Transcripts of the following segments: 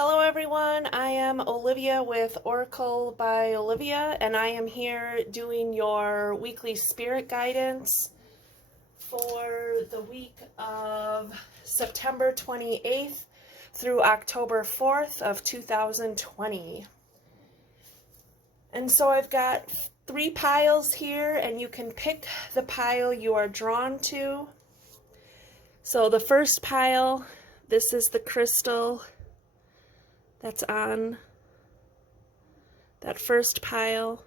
Hello everyone, I am Olivia with Oracle by Olivia, and I am here doing your weekly spirit guidance for the week of September 28th through October 4th of 2020. And so I've got 3 piles here, and you can pick the pile you are drawn to. So the first pile, this is the crystal that's on that first pile.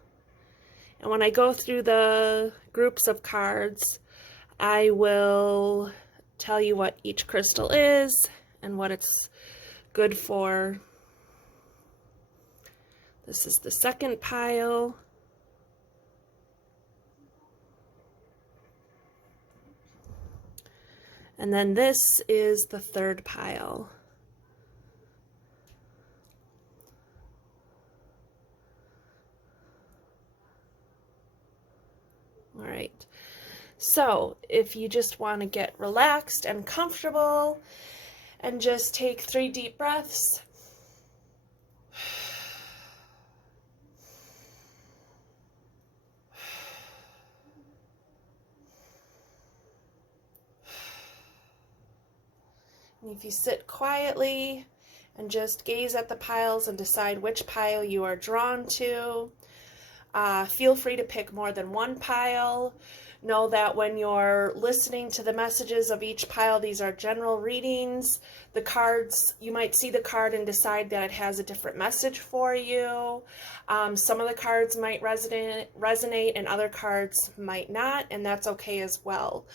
And when I go through the groups of cards, I will tell you what each crystal is and what it's good for. This is the second pile. And then this is the third pile. All right, so if you just want to get relaxed and comfortable and just take 3 deep breaths. And if you sit quietly and just gaze at the piles and decide which pile you are drawn to, feel free to pick more than one pile. Know that when you're listening to the messages of each pile, these are general readings. The cards, you might see the card and decide that it has a different message for you. Some of the cards might resonate and other cards might not, and that's okay as well.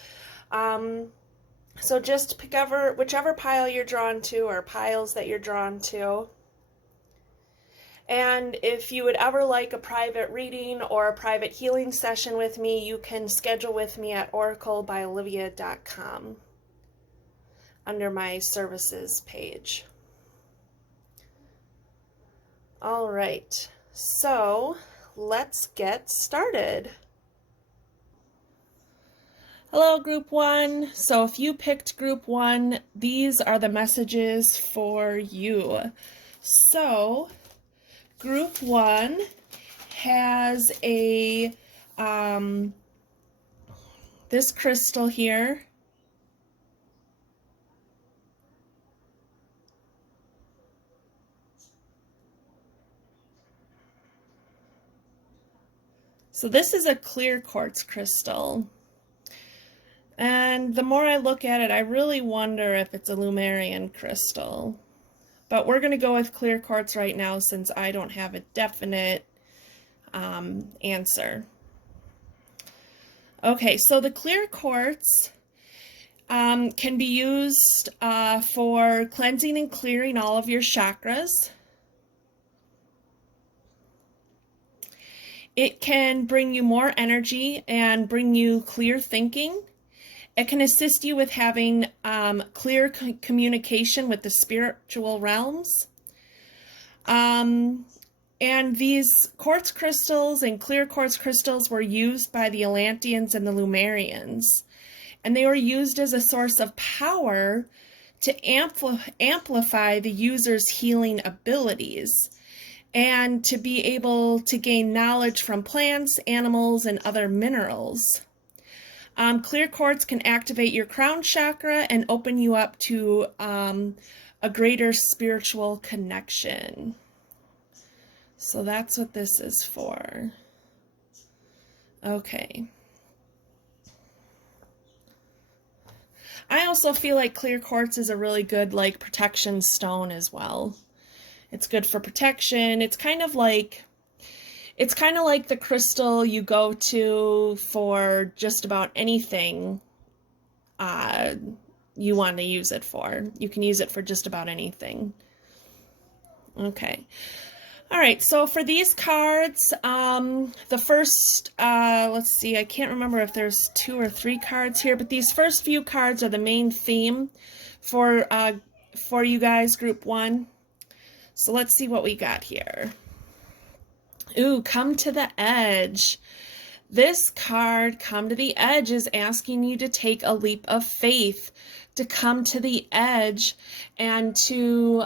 So just pick whichever pile you're drawn to, or piles that you're drawn to. And if you would ever like a private reading or a private healing session with me, you can schedule with me at oraclebyolivia.com under my services page. All right, so let's get started. Hello, Group 1. So if you picked Group 1, these are the messages for you. So Group 1 has a, this crystal here. So this is a clear quartz crystal. And the more I look at it, I really wonder if it's a Lemurian crystal. But we're going to go with clear quartz right now since I don't have a definite answer. Okay, so the clear quartz can be used for cleansing and clearing all of your chakras. It can bring you more energy and bring you clear thinking. It can assist you with having clear communication with the spiritual realms. And these quartz crystals and clear quartz crystals were used by the Atlanteans and the Lemurians. And they were used as a source of power to amplify the user's healing abilities and to be able to gain knowledge from plants, animals, and other minerals. Clear quartz can activate your crown chakra and open you up to a greater spiritual connection. So that's what this is for. Okay. I also feel like clear quartz is a really good protection stone as well. It's good for protection. It's kind of like the crystal you go to for just about anything you want to use it for. You can use it for just about anything. Okay. All right, so for these cards, the first, let's see, I can't remember if there's 2 or 3 cards here, but these first few cards are the main theme for you guys, Group 1. So let's see what we got here. Ooh, come to the edge. This card, Come to the Edge, is asking you to take a leap of faith, to come to the edge and to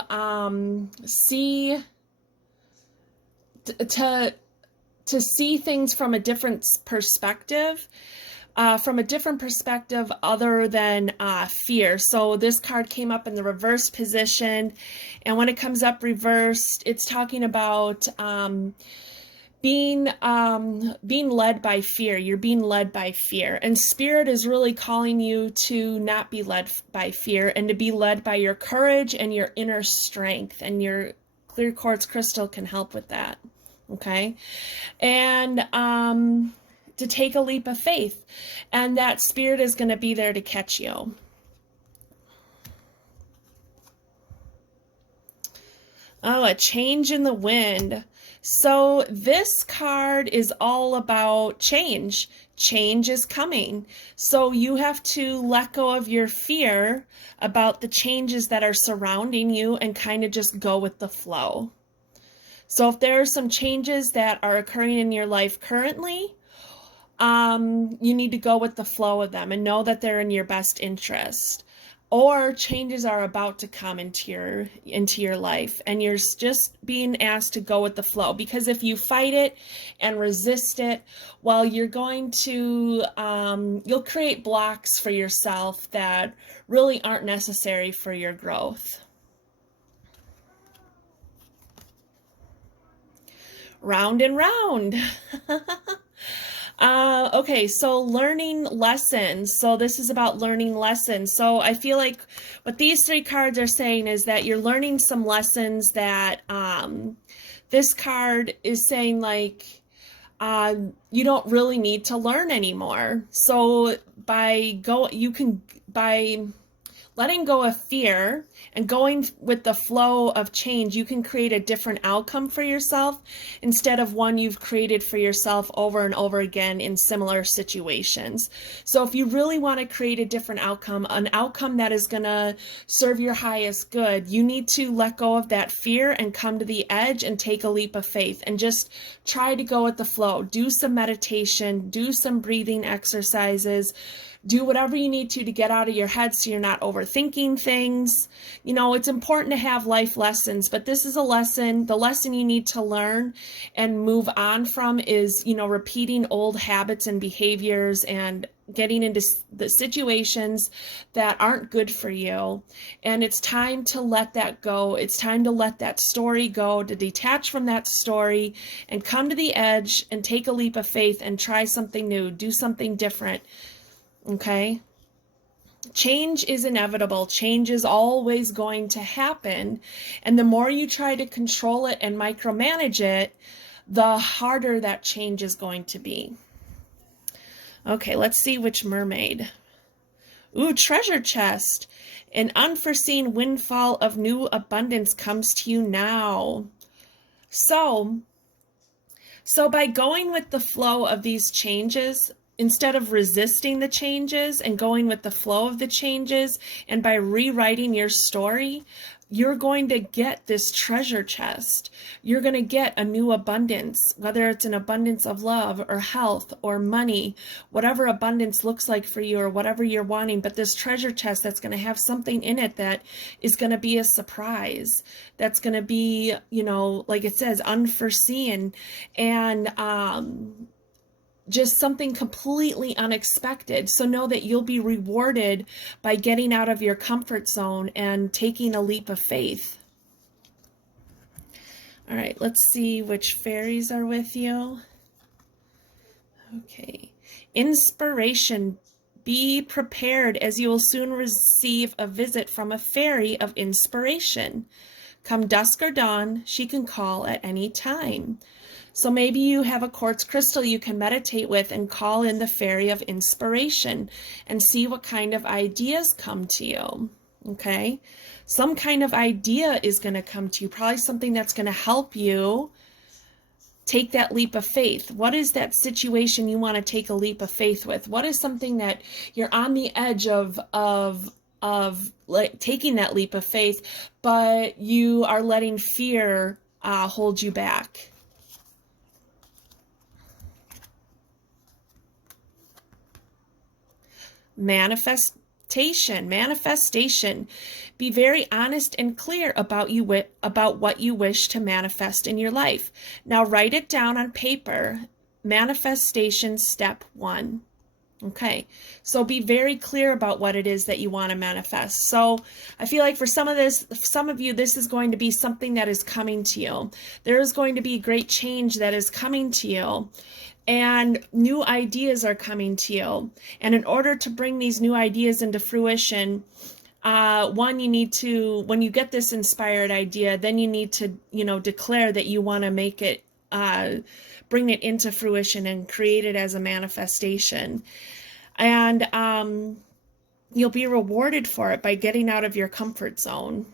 see things from a different perspective. Other than fear. So this card came up in the reverse position, and when it comes up reversed, it's talking about being led by fear. You're being led by fear, and Spirit is really calling you to not be led by fear and to be led by your courage and your inner strength, and your clear quartz crystal can help with that. Okay, and to take a leap of faith, and that Spirit is going to be there to catch you. Oh, a change in the wind. So this card is all about change. Change is coming. So you have to let go of your fear about the changes that are surrounding you and kind of just go with the flow. So if there are some changes that are occurring in your life currently, you need to go with the flow of them and know that they're in your best interest. Or changes are about to come into your life, and you're just being asked to go with the flow. Because if you fight it and resist it, well, you're going to you'll create blocks for yourself that really aren't necessary for your growth. Round and round. Okay, so learning lessons. So this is about learning lessons. So I feel like what these three cards are saying is that you're learning some lessons that this card is saying, like, you don't really need to learn anymore. So by letting go of fear and going with the flow of change, you can create a different outcome for yourself instead of one you've created for yourself over and over again in similar situations. So if you really want to create a different outcome, an outcome that is going to serve your highest good, you need to let go of that fear and come to the edge and take a leap of faith and just try to go with the flow. Do some meditation, do some breathing exercises, do whatever you need to get out of your head so you're not overthinking things. You know, it's important to have life lessons, but this is a lesson. The lesson you need to learn and move on from is, you know, repeating old habits and behaviors and getting into the situations that aren't good for you. And it's time to let that go. It's time to let that story go, to detach from that story and come to the edge and take a leap of faith and try something new, do something different. Okay? Change is inevitable. Change is always going to happen. And the more you try to control it and micromanage it, the harder that change is going to be. Okay, let's see which mermaid. Ooh, treasure chest. An unforeseen windfall of new abundance comes to you now. So by going with the flow of these changes, instead of resisting the changes and going with the flow of the changes, and by rewriting your story, you're going to get this treasure chest. You're going to get a new abundance, whether it's an abundance of love or health or money, whatever abundance looks like for you or whatever you're wanting. But this treasure chest that's going to have something in it that is going to be a surprise. That's going to be, you know, like it says, unforeseen, and just something completely unexpected. So know that you'll be rewarded by getting out of your comfort zone and taking a leap of faith. All right, let's see which fairies are with you. Okay. Inspiration. Be prepared, as you will soon receive a visit from a fairy of inspiration. Come dusk or dawn, she can call at any time. So maybe you have a quartz crystal you can meditate with and call in the fairy of inspiration and see what kind of ideas come to you. Okay? Some kind of idea is going to come to you, probably something that's going to help you take that leap of faith. What is that situation you want to take a leap of faith with? What is something that you're on the edge of like taking that leap of faith, but you are letting fear hold you back? Manifestation. Be very honest and clear about what you wish to manifest in your life. Now write it down on paper. Manifestation step 1. Okay, so be very clear about what it is that you want to manifest. So I feel like for some of you, this is going to be something that is coming to you. There is going to be great change that is coming to you, and new ideas are coming to you. And in order to bring these new ideas into fruition, one, you need to, when you get this inspired idea, then you need to, declare that you want to make it, bring it into fruition and create it as a manifestation. And you'll be rewarded for it by getting out of your comfort zone.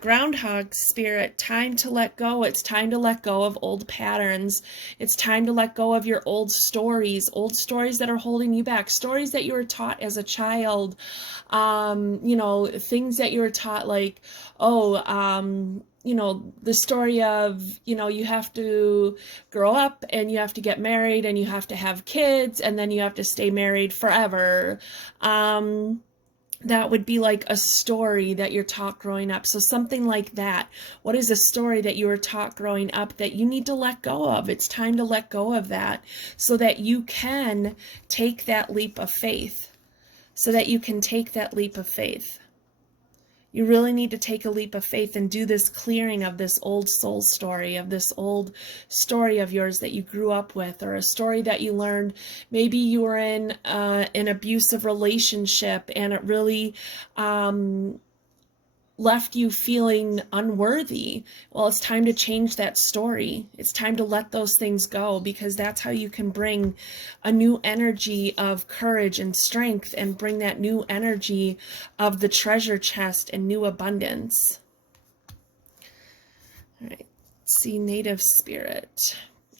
Groundhog spirit, time to let go. It's time to let go of old patterns. It's time to let go of your old stories that are holding you back, stories that you were taught as a child, things that you were taught like, the story of, you have to grow up and you have to get married and you have to have kids and then you have to stay married forever. That would be like a story that you're taught growing up. So something like that. What is a story that you were taught growing up that you need to let go of? It's time to let go of that so that you can take that leap of faith. You really need to take a leap of faith and do this clearing of this old soul story, of this old story of yours that you grew up with, or a story that you learned. Maybe you were in an abusive relationship and it really left you feeling unworthy. Well, it's time to change that story. It's time to let those things go, because that's how you can bring a new energy of courage and strength and bring that new energy of the treasure chest and new abundance. All right, let's see, native spirit.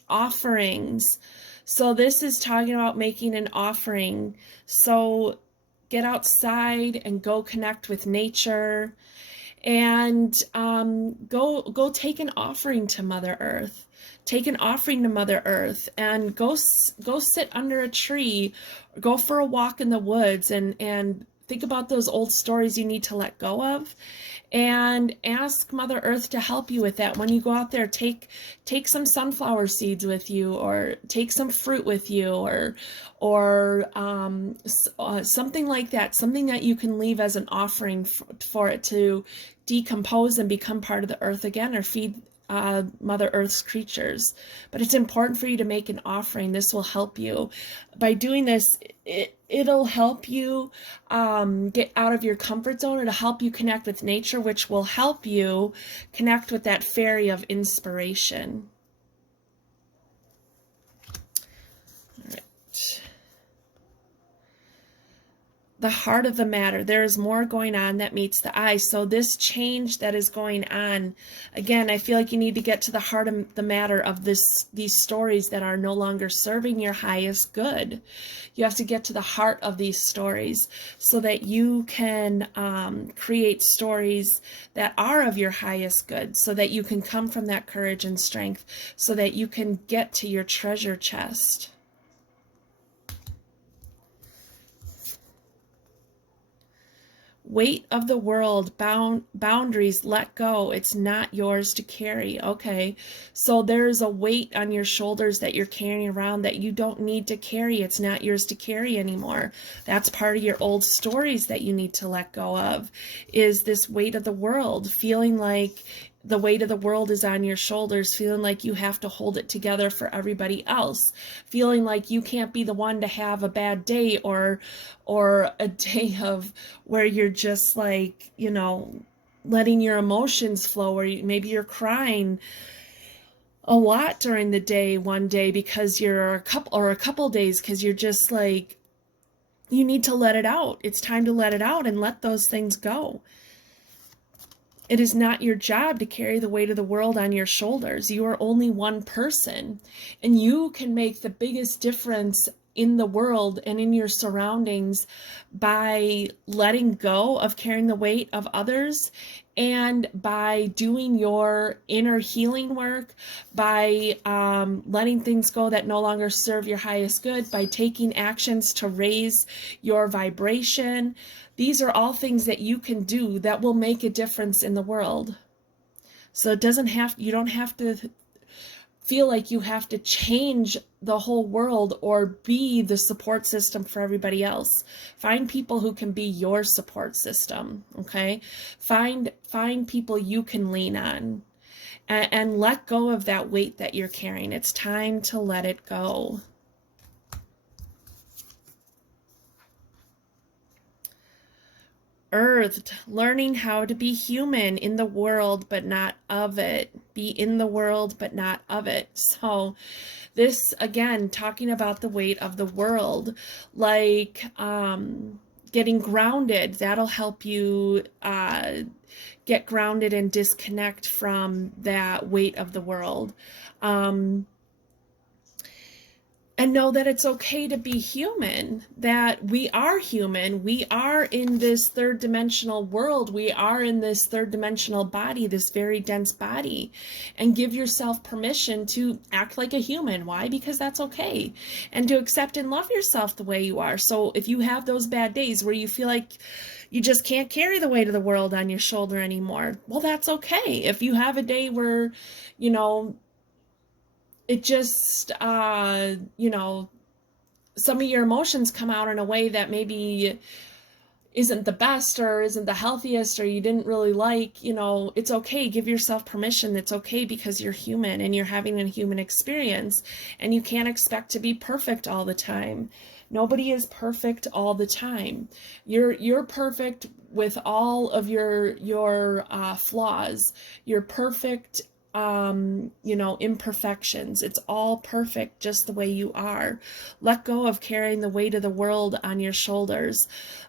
Offerings. So this is talking about making an offering. So get outside and go connect with nature. And go take an offering to Mother Earth. Take an offering to Mother Earth and go sit under a tree, go for a walk in the woods, and think about those old stories you need to let go of, and ask Mother Earth to help you with that. When you go out there, take some sunflower seeds with you, or take some fruit with you, or something like that, something that you can leave as an offering for it to decompose and become part of the earth again, or feed Mother Earth's creatures. But it's important for you to make an offering. This will help you. By doing this, it'll help you get out of your comfort zone. It'll help you connect with nature, which will help you connect with that fairy of inspiration. All right. The heart of the matter. There is more going on that meets the eye. So this change that is going on, again, I feel like you need to get to the heart of the matter of these stories that are no longer serving your highest good. You have to get to the heart of these stories so that you can create stories that are of your highest good, so that you can come from that courage and strength, so that you can get to your treasure chest. Weight of the world, boundaries, let go. It's not yours to carry. Okay, so there's a weight on your shoulders that you're carrying around that you don't need to carry. It's not yours to carry anymore. That's part of your old stories that you need to let go of, is this weight of the world, feeling like the weight of the world is on your shoulders, feeling like you have to hold it together for everybody else, feeling like you can't be the one to have a bad day, or a day of where you're just like, letting your emotions flow, or maybe you're crying a lot during the day one day because you're a couple days because you're just like, you need to let it out. It's time to let it out and let those things go. It is not your job to carry the weight of the world on your shoulders. You are only one person, and you can make the biggest difference in the world and in your surroundings by letting go of carrying the weight of others, and by doing your inner healing work, by letting things go that no longer serve your highest good, by taking actions to raise your vibration. These are all things that you can do that will make a difference in the world. So it doesn't have, you don't have to feel like you have to change the whole world or be the support system for everybody else. Find people who can be your support system, okay? Find people you can lean on, and let go of that weight that you're carrying. It's time to let it go. Earthed, learning how to be human in the world, but not of it. Be in the world, but not of it. So this, again, talking about the weight of the world, like getting grounded, that'll help you get grounded and disconnect from that weight of the world. And know that it's okay to be human, that we are human. We are in this third dimensional world. We are in this third dimensional body, this very dense body. And give yourself permission to act like a human. Why? Because that's okay. And to accept and love yourself the way you are. So if you have those bad days where you feel like you just can't carry the weight of the world on your shoulder anymore, well, that's okay. If you have a day where, you know, it just, you know, some of your emotions come out in a way that maybe isn't the best or isn't the healthiest or you didn't really like, you know, it's okay. Give yourself permission. It's okay, because you're human and you're having a human experience, and you can't expect to be perfect all the time. Nobody is perfect all the time. You're perfect with all of your flaws. You're perfect, you know, imperfections. It's all perfect just the way you are. Let go of carrying the weight of the world on your shoulders.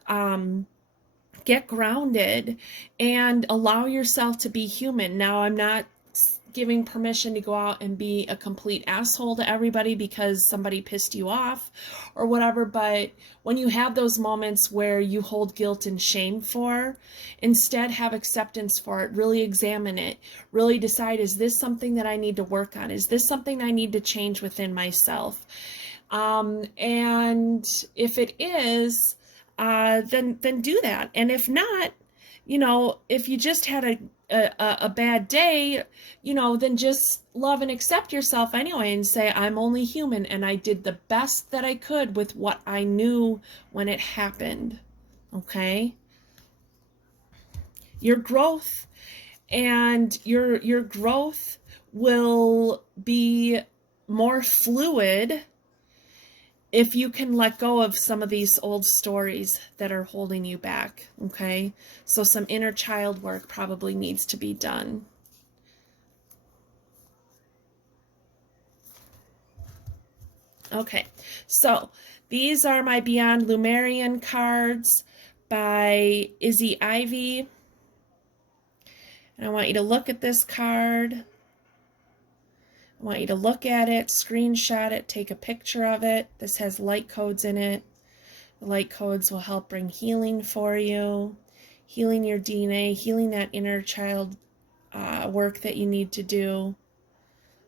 Get grounded and allow yourself to be human. Now, I'm not giving permission to go out and be a complete asshole to everybody because somebody pissed you off or whatever, but when you have those moments where you hold guilt and shame for, instead have acceptance for it. Really examine it. Really decide, is this something that I need to work on? Is this something I need to change within myself? And if it is, then do that. And if not, you know, if you just had a bad day, you know, then just love and accept yourself anyway and say, I'm only human and I did the best that I could with what I knew when it happened. Okay? Your growth and your growth will be more fluid if you can let go of some of these old stories that are holding you back, okay? So some inner child work probably needs to be done. Okay, so these are my Beyond Lemurian cards by Izzy Ivy. And I want you to look at this card. I want you to look at it, screenshot it, take a picture of it. This has light codes in it. The light codes will help bring healing for you, healing your DNA, healing that inner child work that you need to do.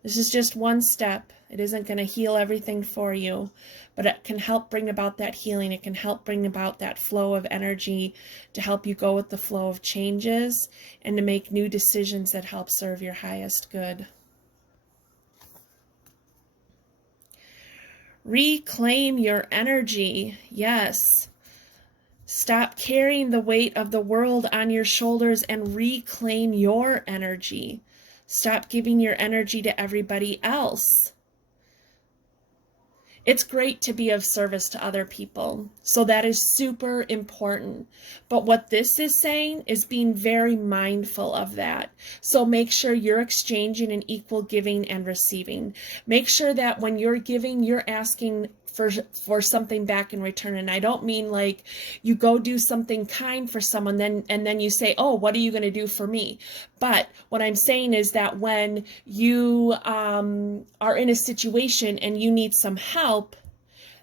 This is just one step. It isn't going to heal everything for you, but it can help bring about that healing. It can help bring about that flow of energy to help you go with the flow of changes and to make new decisions that help serve your highest good. Reclaim your energy. Yes. Stop carrying the weight of the world on your shoulders and reclaim your energy. Stop giving your energy to everybody else. It's great to be of service to other people. So that is super important. But what this is saying is being very mindful of that. So make sure you're exchanging an equal giving and receiving. Make sure that when you're giving, you're asking for something back in return. And I don't mean like you go do something kind for someone and then you say, oh, what are you going to do for me? But what I'm saying is that when you are in a situation and you need some help,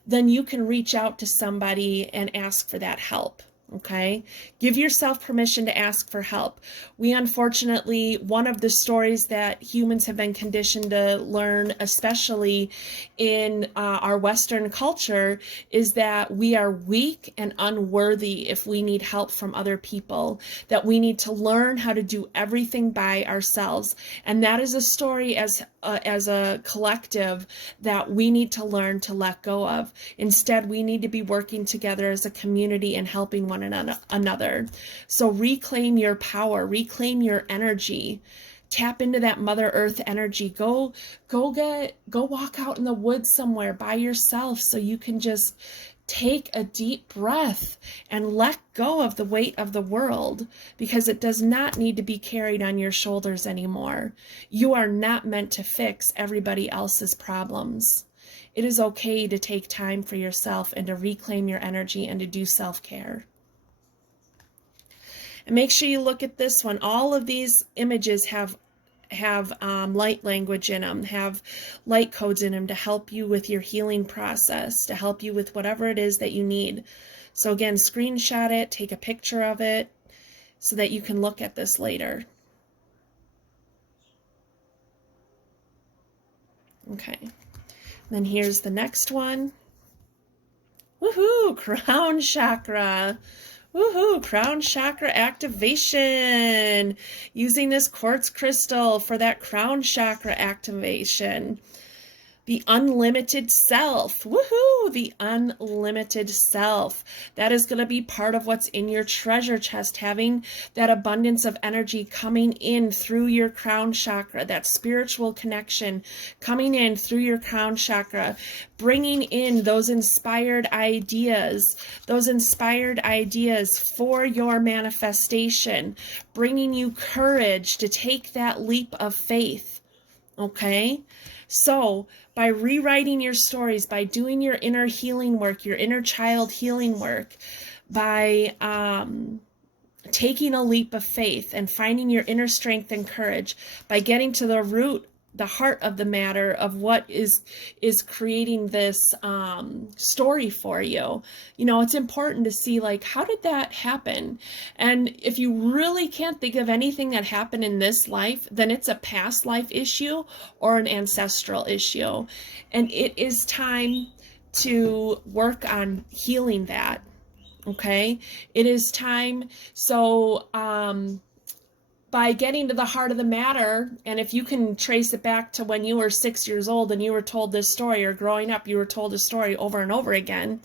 then you can reach out to somebody and ask for that help. Okay, give yourself permission to ask for help. We unfortunately, one of the stories that humans have been conditioned to learn, especially in our Western culture, is that we are weak and unworthy if we need help from other people, that we need to learn how to do everything by ourselves. And that is a story as a collective that we need to learn to let go of. Instead, we need to be working together as a community and helping one another. So reclaim your power, reclaim your energy, tap into that Mother Earth energy. Go walk out in the woods somewhere by yourself so you can just take a deep breath and let go of the weight of the world, because it does not need to be carried on your shoulders anymore. You are not meant to fix everybody else's problems. It is okay to take time for yourself and to reclaim your energy and to do self-care. And make sure you look at this one. All of these images have light language in them, have light codes in them to help you with your healing process, to help you with whatever it is that you need. So again, screenshot it, take a picture of it so that you can look at this later. Okay, then here's the next one. Woohoo, crown chakra. Woohoo, crown chakra activation. Using this quartz crystal for that crown chakra activation. The unlimited self. Woohoo, the unlimited self. That is going to be part of what's in your treasure chest, having that abundance of energy coming in through your crown chakra, that spiritual connection coming in through your crown chakra, bringing in those inspired ideas for your manifestation, bringing you courage to take that leap of faith. Okay? So, by rewriting your stories, by doing your inner healing work, your inner child healing work, by taking a leap of faith and finding your inner strength and courage, by getting to the root, the heart of the matter of what is creating this story for you. You know, it's important to see, like, how did that happen? And if you really can't think of anything that happened in this life, then it's a past life issue or an ancestral issue. And it is time to work on healing that. Okay? It is time. So, by getting to the heart of the matter, and if you can trace it back to when you were 6 years old and you were told this story, or growing up you were told a story over and over again,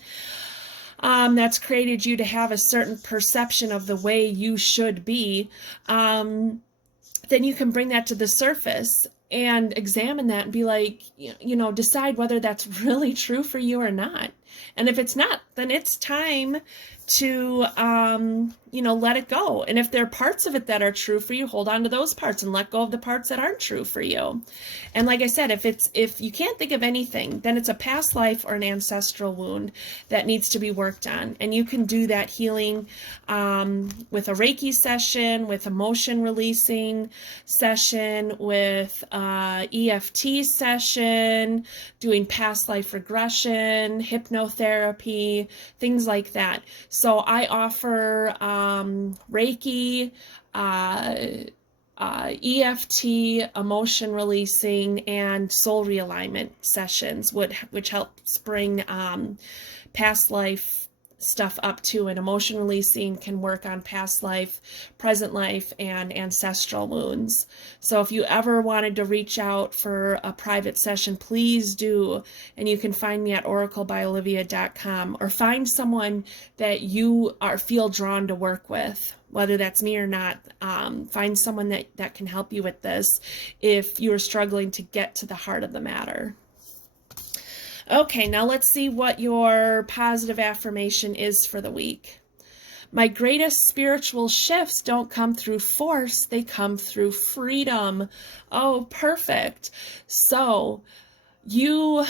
that's created you to have a certain perception of the way you should be, then you can bring that to the surface and examine that and be like, you know, decide whether that's really true for you or not. And if it's not, then it's time to, you know, let it go. And if there are parts of it that are true for you, hold on to those parts and let go of the parts that aren't true for you. And like I said, if you can't think of anything, then it's a past life or an ancestral wound that needs to be worked on. And you can do that healing with a Reiki session, with emotion releasing session, with EFT session, doing past life regression, hypnotherapy, things like that. So I offer Reiki, EFT, emotion releasing, and soul realignment sessions, which helps bring past life stuff up too. And emotion releasing can work on past life, present life, and ancestral wounds. So if you ever wanted to reach out for a private session, please do. And you can find me at oraclebyolivia.com, or find someone that you feel drawn to work with, whether that's me or not. Find someone that can help you with this if you are struggling to get to the heart of the matter. Okay, now let's see what your positive affirmation is for the week. My greatest spiritual shifts don't come through force, they come through freedom. Oh, perfect. So you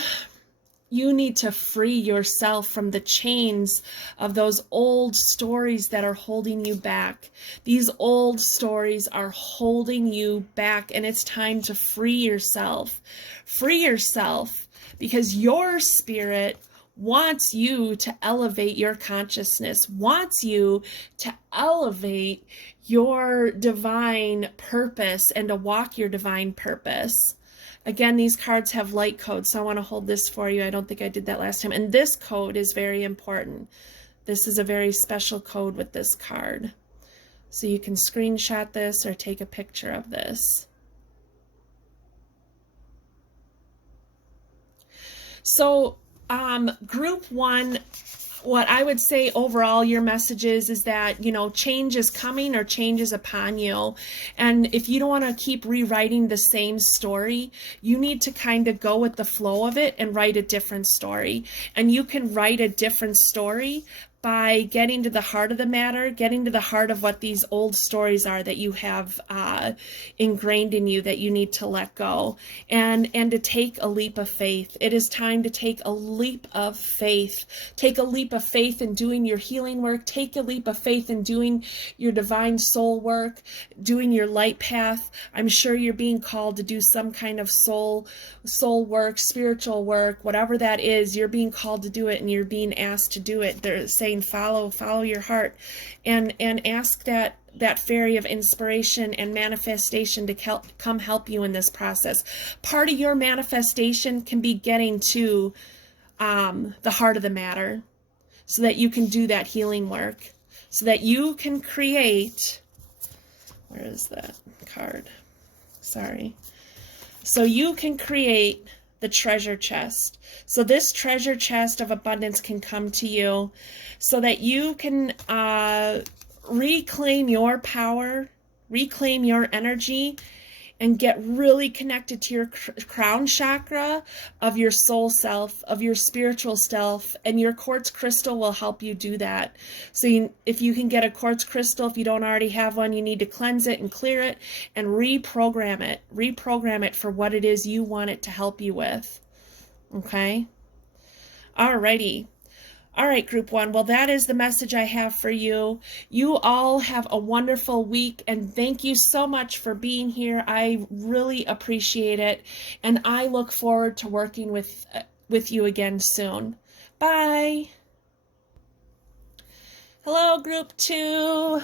need to free yourself from the chains of those old stories that are holding you back. These old stories are holding you back, and it's time to free yourself. Free yourself, because your spirit wants you to elevate your consciousness, wants you to elevate your divine purpose and to walk your divine purpose. Again, these cards have light codes, so I want to hold this for you. I don't think I did that last time. And this code is very important. This is a very special code with this card. So you can screenshot this or take a picture of this. So group one, what I would say overall your message is that, you know, change is coming or change is upon you. And if you don't want to keep rewriting the same story, you need to kind of go with the flow of it and write a different story. And you can write a different story by getting to the heart of the matter, getting to the heart of what these old stories are that you have ingrained in you that you need to let go, and to take a leap of faith. It is time to take a leap of faith. Take a leap of faith in doing your healing work. Take a leap of faith in doing your divine soul work, doing your light path. I'm sure you're being called to do some kind of soul work, spiritual work, whatever that is. You're being called to do it, and you're being asked to do it. They're saying follow your heart, and ask that fairy of inspiration and manifestation to come help you in this process. Part of your manifestation can be getting to the heart of the matter, so that you can do that healing work, so that you can create, where is that card? Sorry. So you can create the treasure chest. So this treasure chest of abundance can come to you so that you can reclaim your power, reclaim your energy, and get really connected to your crown chakra of your soul self, of your spiritual self, and your quartz crystal will help you do that. So if you can get a quartz crystal, if you don't already have one, you need to cleanse it and clear it and reprogram it for what it is you want it to help you with. Okay? Alrighty. All right, group one. Well, that is the message I have for you. You all have a wonderful week, and thank you so much for being here. I really appreciate it, and I look forward to working with you again soon. Bye. Hello, group two.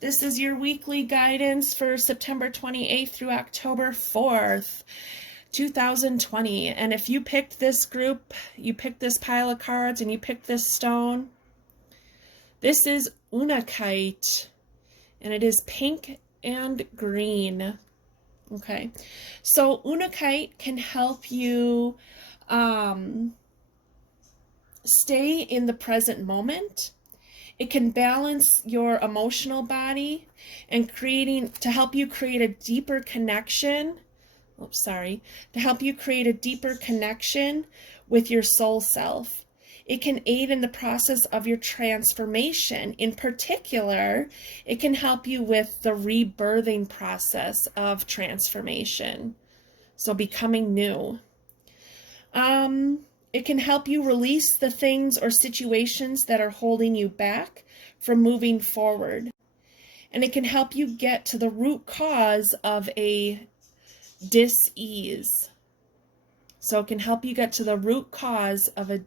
This is your weekly guidance for September 28th through October 4th. 2020. And if you picked this group, you picked this pile of cards, and you picked this stone, this is Untitled, and it is pink and green. Okay, so Untitled can help you stay in the present moment. It can balance your emotional body and to help you create a deeper connection. To help you create a deeper connection with your soul self. It can aid in the process of your transformation. In particular, it can help you with the rebirthing process of transformation. So becoming new. It can help you release the things or situations that are holding you back from moving forward. And it can help you get to the root cause of a dis-ease. So it can help you get to the root cause of a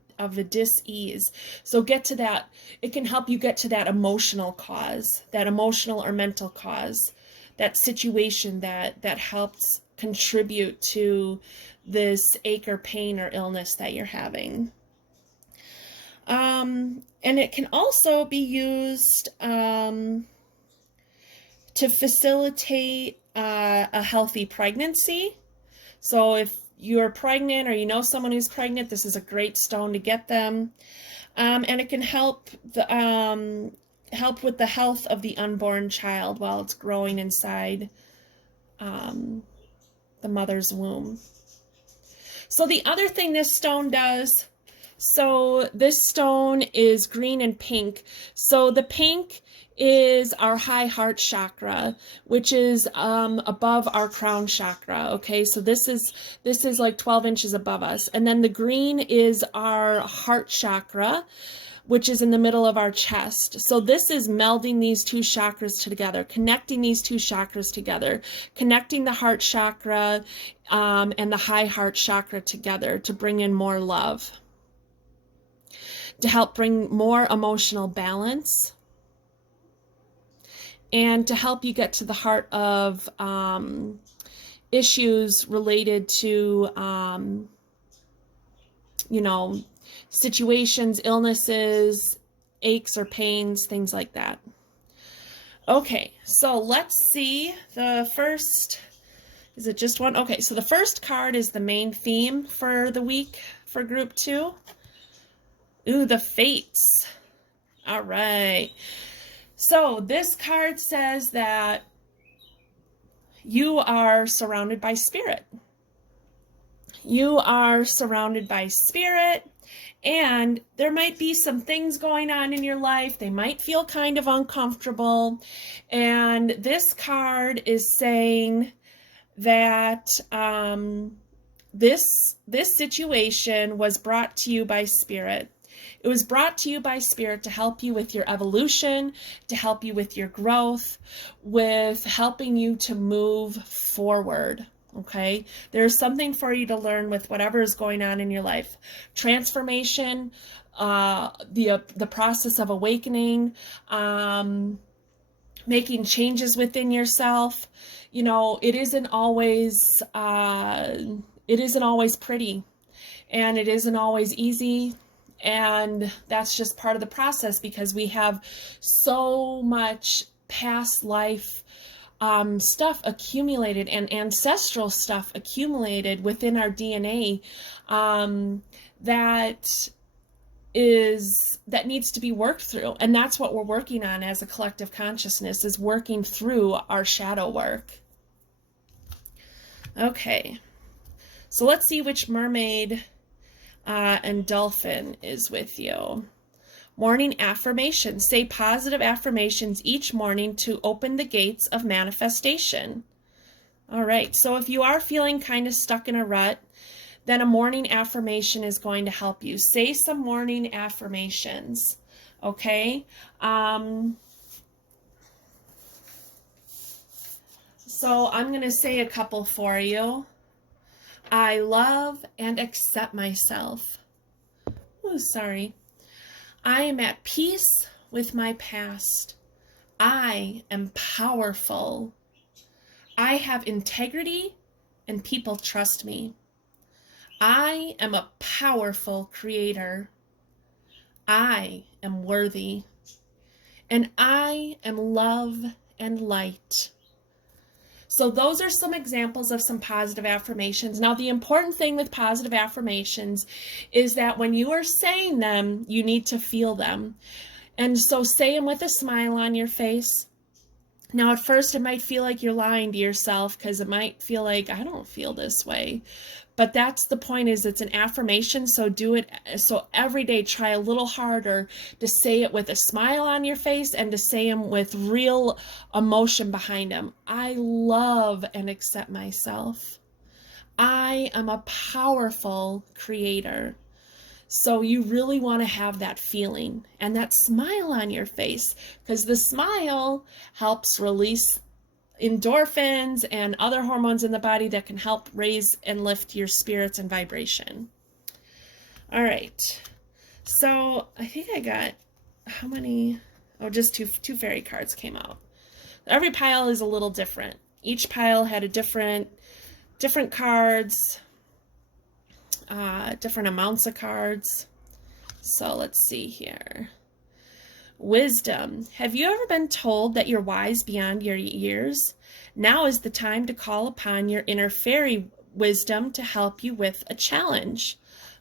dis-ease. So get to that. It can help you get to that emotional cause, that emotional or mental cause, that situation that helps contribute to this ache or pain or illness that you're having. And it can also be used to facilitate a healthy pregnancy. So if you're pregnant or you know someone who's pregnant, this is a great stone to get them. And it can help with the health of the unborn child while it's growing inside the mother's womb. So the other thing this stone does, so this stone is green and pink. So the pink is our high heart chakra, which is above our crown chakra. Okay, so this is like 12 inches above us. And then the green is our heart chakra, which is in the middle of our chest. So this is melding these two chakras together, connecting these two chakras together, connecting the heart chakra and the high heart chakra together to bring in more love. to help bring more emotional balance, and to help you get to the heart of issues related to, you know, situations, illnesses, aches or pains, things like that. Okay, so let's see the first, is it just one? Okay, so the first card is the main theme for the week for group 2. Ooh, the Fates. All right. So this card says that you are surrounded by spirit. You are surrounded by spirit, and there might be some things going on in your life. They might feel kind of uncomfortable. And this card is saying that this situation was brought to you by spirit. It was brought to you by spirit to help you with your evolution, to help you with your growth, with helping you to move forward. Okay, there's something for you to learn with whatever is going on in your life. Transformation, the process of awakening, making changes within yourself. You know, it isn't always pretty, and it isn't always easy. And that's just part of the process, because we have so much past life stuff accumulated, and ancestral stuff accumulated within our DNA that needs to be worked through. And that's what we're working on as a collective consciousness, is working through our shadow work. Okay, so let's see which mermaid and dolphin is with you. Morning affirmations. Say positive affirmations each morning to open the gates of manifestation. All right, so if you are feeling kind of stuck in a rut, then a morning affirmation is going to help you. Say some morning affirmations, okay? So I'm going to say a couple for you. I love and accept myself. Oh, sorry. I am at peace with my past. I am powerful. I have integrity and people trust me. I am a powerful creator. I am worthy. And I am love and light. So those are some examples of some positive affirmations. Now, the important thing with positive affirmations is that when you are saying them, you need to feel them. And so say them with a smile on your face. Now, at first, it might feel like you're lying to yourself, because it might feel like, I don't feel this way. But that's the point, is it's an affirmation, so do it. So every day, try a little harder to say it with a smile on your face, and to say them with real emotion behind them. I love and accept myself. I am a powerful creator. So you really want to have that feeling and that smile on your face, because the smile helps release endorphins and other hormones in the body that can help raise and lift your spirits and vibration. All right. So I think I got, how many? Oh, just two fairy cards came out. Every pile is a little different. Each pile had a different cards, different amounts of cards. So let's see here. Wisdom. Have you ever been told that you're wise beyond your years? Now is the time to call upon your inner fairy wisdom to help you with a challenge.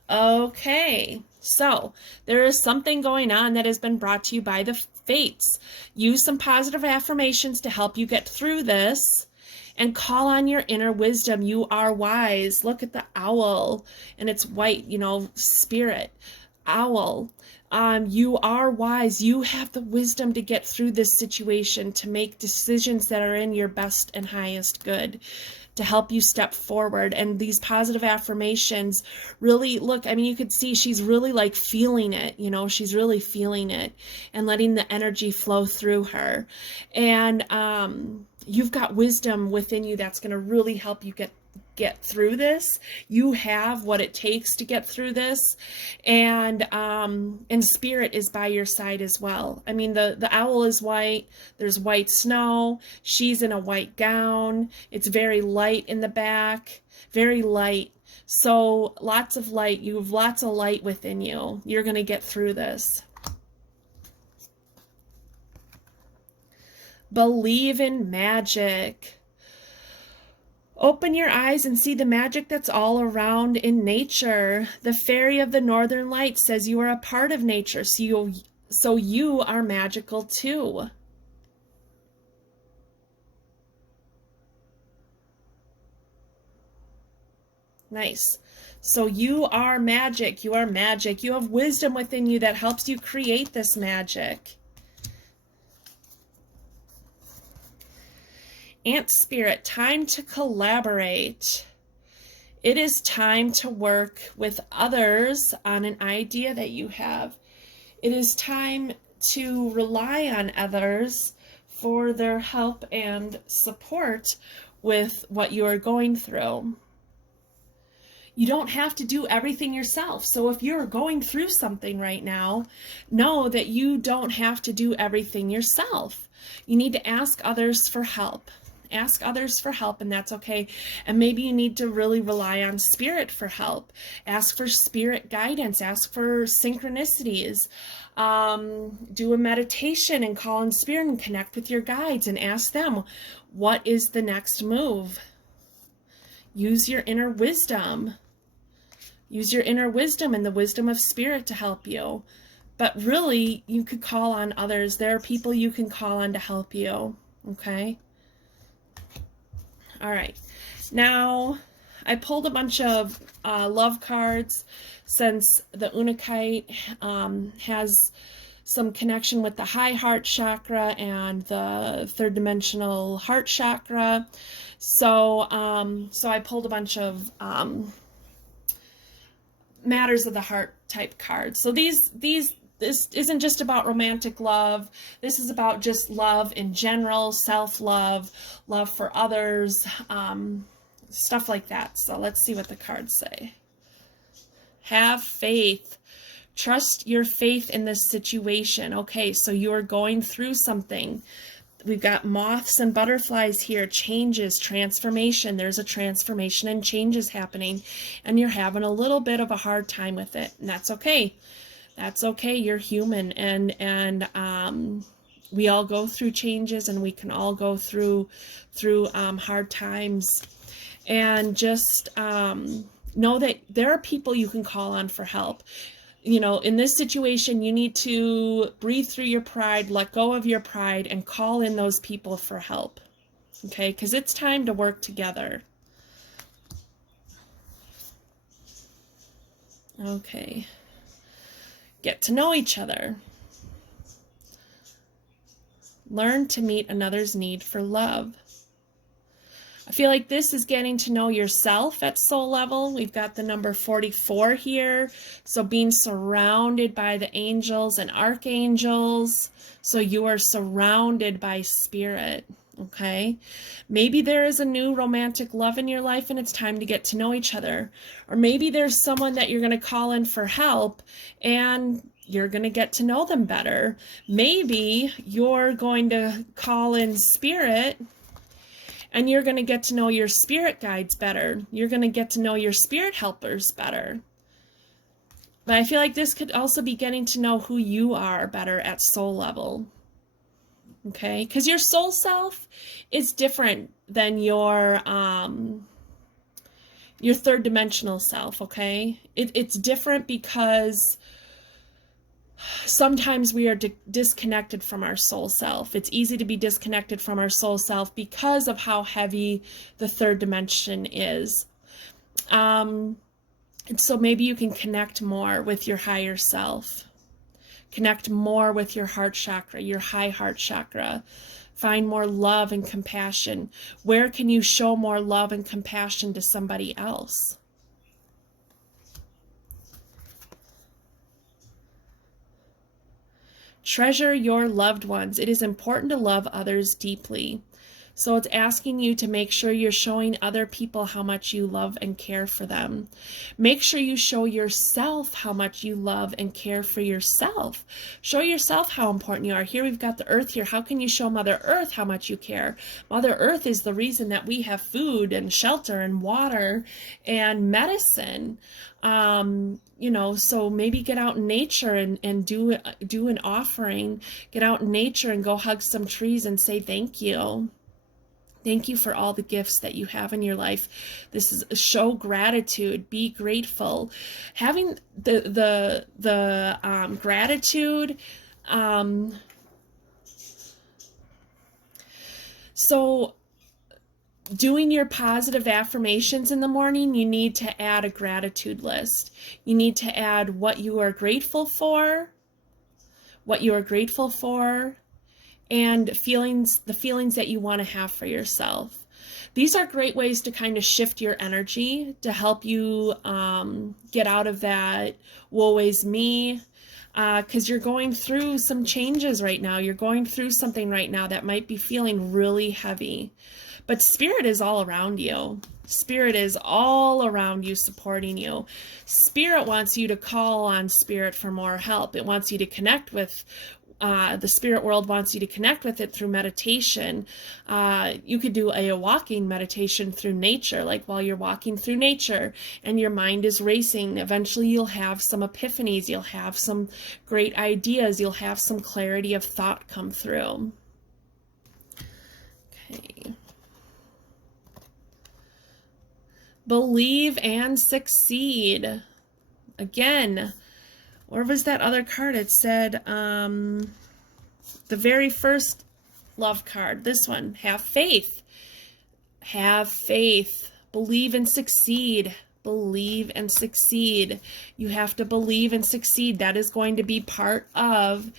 Okay, so there is something going on that has been brought to you by the fates. Use some positive affirmations to help you get through this, and call on your inner wisdom. You are wise. Look at the owl, and it's white, you know, spirit. Owl. You are wise. You have the wisdom to get through this situation, to make decisions that are in your best and highest good, to help you step forward. And these positive affirmations really, look, I mean, you could see she's really like feeling it, you know, she's really feeling it and letting the energy flow through her. And you've got wisdom within you that's going to really help you get get through this. You have what it takes to get through this. And spirit is by your side as well. I mean, the owl is white. There's white snow. She's in a white gown. It's very light in the back, very light. So lots of light. You have lots of light within you. You're going to get through this. Believe in magic. Open your eyes and see the magic that's all around in nature. The fairy of the northern lights says you are a part of nature, so you are magical too. Nice. So you are magic. You are magic. You have wisdom within you that helps you create this magic. Ant Spirit, time to collaborate. It is time to work with others on an idea that you have. It is time to rely on others for their help and support with what you are going through. You don't have to do everything yourself. So if you're going through something right now, know that you don't have to do everything yourself. You need to ask others for help. Ask others for help, and that's okay. And maybe you need to really rely on spirit for help. Ask for spirit guidance. Ask for synchronicities. Do a meditation and call in spirit and connect with your guides and ask them, what is the next move? Use your inner wisdom. Use your inner wisdom and the wisdom of spirit to help you. But really, you could call on others. There are people you can call on to help you. Okay? All right, now I pulled a bunch of love cards since the Unakite has some connection with the high heart chakra and the third dimensional heart chakra. So, so I pulled a bunch of matters of the heart type cards. So this isn't just about romantic love. This is about just love in general, self-love, love for others, stuff like that. So let's see what the cards say. Have faith. Trust your faith in this situation. Okay, so you are going through something. We've got moths and butterflies here, changes, transformation. There's a transformation and changes happening, and you're having a little bit of a hard time with it, and that's okay. That's okay. You're human, and we all go through changes, and we can all go through hard times. And just know that there are people you can call on for help. You know, in this situation, you need to breathe through your pride, let go of your pride, and call in those people for help. Okay, because it's time to work together. Okay. Get to know each other. Learn to meet another's need for love. I feel like this is getting to know yourself at soul level. We've got the number 44 here. So being surrounded by the angels and archangels. So you are surrounded by spirit. Okay, maybe there is a new romantic love in your life and it's time to get to know each other. Or maybe there's someone that you're going to call in for help and you're going to get to know them better. Maybe you're going to call in spirit and you're going to get to know your spirit guides better. You're going to get to know your spirit helpers better. But I feel like this could also be getting to know who you are better at soul level. Okay, because your soul self is different than your third dimensional self, okay? It's different because sometimes we are disconnected from our soul self. It's easy to be disconnected from our soul self because of how heavy the third dimension is. And so maybe you can connect more with your higher self. Connect more with your heart chakra, your high heart chakra. Find more love and compassion. Where can you show more love and compassion to somebody else? Treasure your loved ones. It is important to love others deeply. So it's asking you to make sure you're showing other people how much you love and care for them. Make sure you show yourself how much you love and care for yourself. Show yourself how important you are. Here we've got the earth here. How can you show Mother Earth how much you care? Mother Earth is the reason that we have food and shelter and water and medicine. You know, so maybe get out in nature and do an offering. Get out in nature and go hug some trees and say thank you. Thank you for all the gifts that you have in your life. This is show gratitude. Be grateful. Having the gratitude. So doing your positive affirmations in the morning, you need to add a gratitude list. You need to add what you are grateful for, and the feelings that you want to have for yourself. These are great ways to kind of shift your energy to help you get out of that woe is me, because you're going through some changes right now. You're going through something right now that might be feeling really heavy. But Spirit is all around you. Spirit is all around you, supporting you. Spirit wants you to call on Spirit for more help. It wants you to connect with the spirit world, wants you to connect with it through meditation. You could do a walking meditation through nature, like while you're walking through nature and your mind is racing. Eventually you'll have some epiphanies. You'll have some great ideas. You'll have some clarity of thought come through. Okay. Believe and succeed. Again, where was that other card? It said, the very first love card, this one, have faith. Have faith. Believe and succeed. Believe and succeed. You have to believe and succeed. That is going to be part of,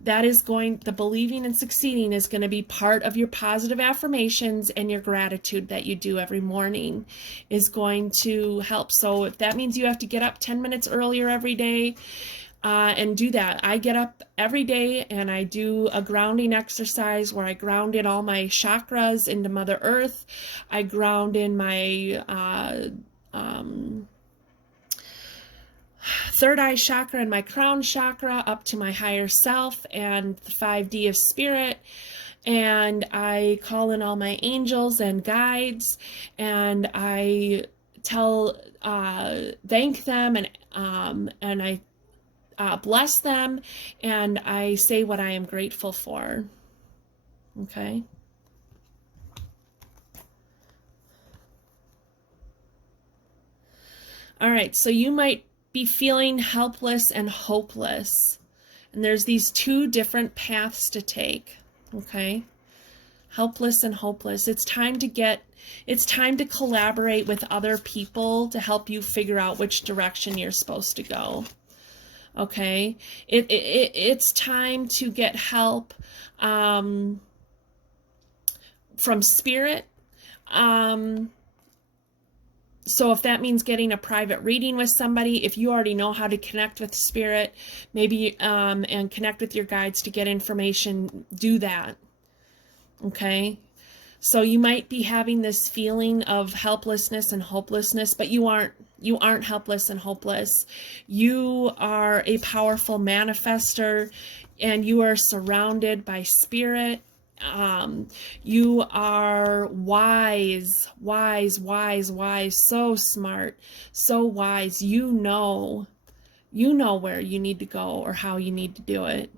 the believing and succeeding is going to be part of your positive affirmations, and your gratitude that you do every morning is going to help. So if that means you have to get up 10 minutes earlier every day, and do that. I get up every day and I do a grounding exercise where I ground in all my chakras into Mother Earth. I ground in my third eye chakra and my crown chakra up to my higher self and the 5D of spirit. And I call in all my angels and guides, and I thank them, and I bless them, and I say what I am grateful for. Okay. All right, so you might be feeling helpless and hopeless, and there's these two different paths to take. Okay, helpless and hopeless. It's time to collaborate with other people to help you figure out which direction you're supposed to go. Okay, it's time to get help from Spirit. So if that means getting a private reading with somebody, if you already know how to connect with Spirit, maybe and connect with your guides to get information, do that. Okay, so you might be having this feeling of helplessness and hopelessness, but you aren't helpless and hopeless. You are a powerful manifester, and you are surrounded by Spirit. You are wise, so smart, so wise. You know where you need to go or how you need to do it.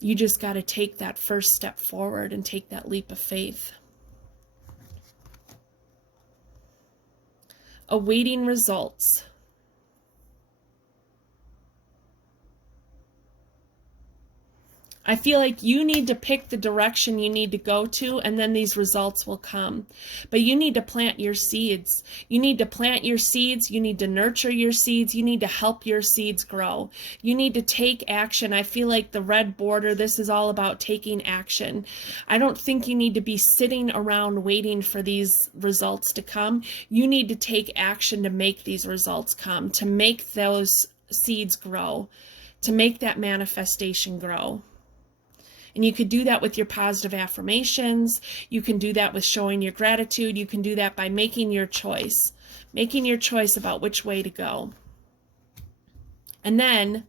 You just got to take that first step forward and take that leap of faith. Awaiting results. I feel like you need to pick the direction you need to go to, and then these results will come. But you need to plant your seeds. You need to plant your seeds. You need to nurture your seeds. You need to help your seeds grow. You need to take action. I feel like the red border, this is all about taking action. I don't think you need to be sitting around waiting for these results to come. You need to take action to make these results come, to make those seeds grow, to make that manifestation grow. And you could do that with your positive affirmations. You can do that with showing your gratitude. You can do that by making your choice about which way to go. And then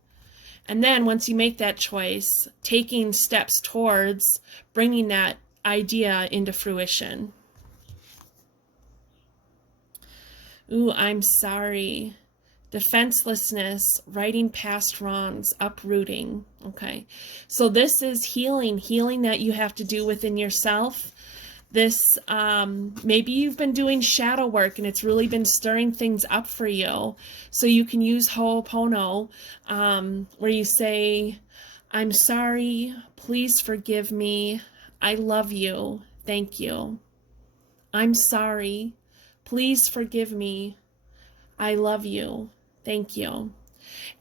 once you make that choice, taking steps towards bringing that idea into fruition. Ooh, I'm sorry. Defenselessness, writing past wrongs, uprooting. Okay. So this is healing that you have to do within yourself. This, maybe you've been doing shadow work and it's really been stirring things up for you. So you can use Ho'oponopono, where you say, I'm sorry, please forgive me. I love you. Thank you. I'm sorry. Please forgive me. I love you. Thank you.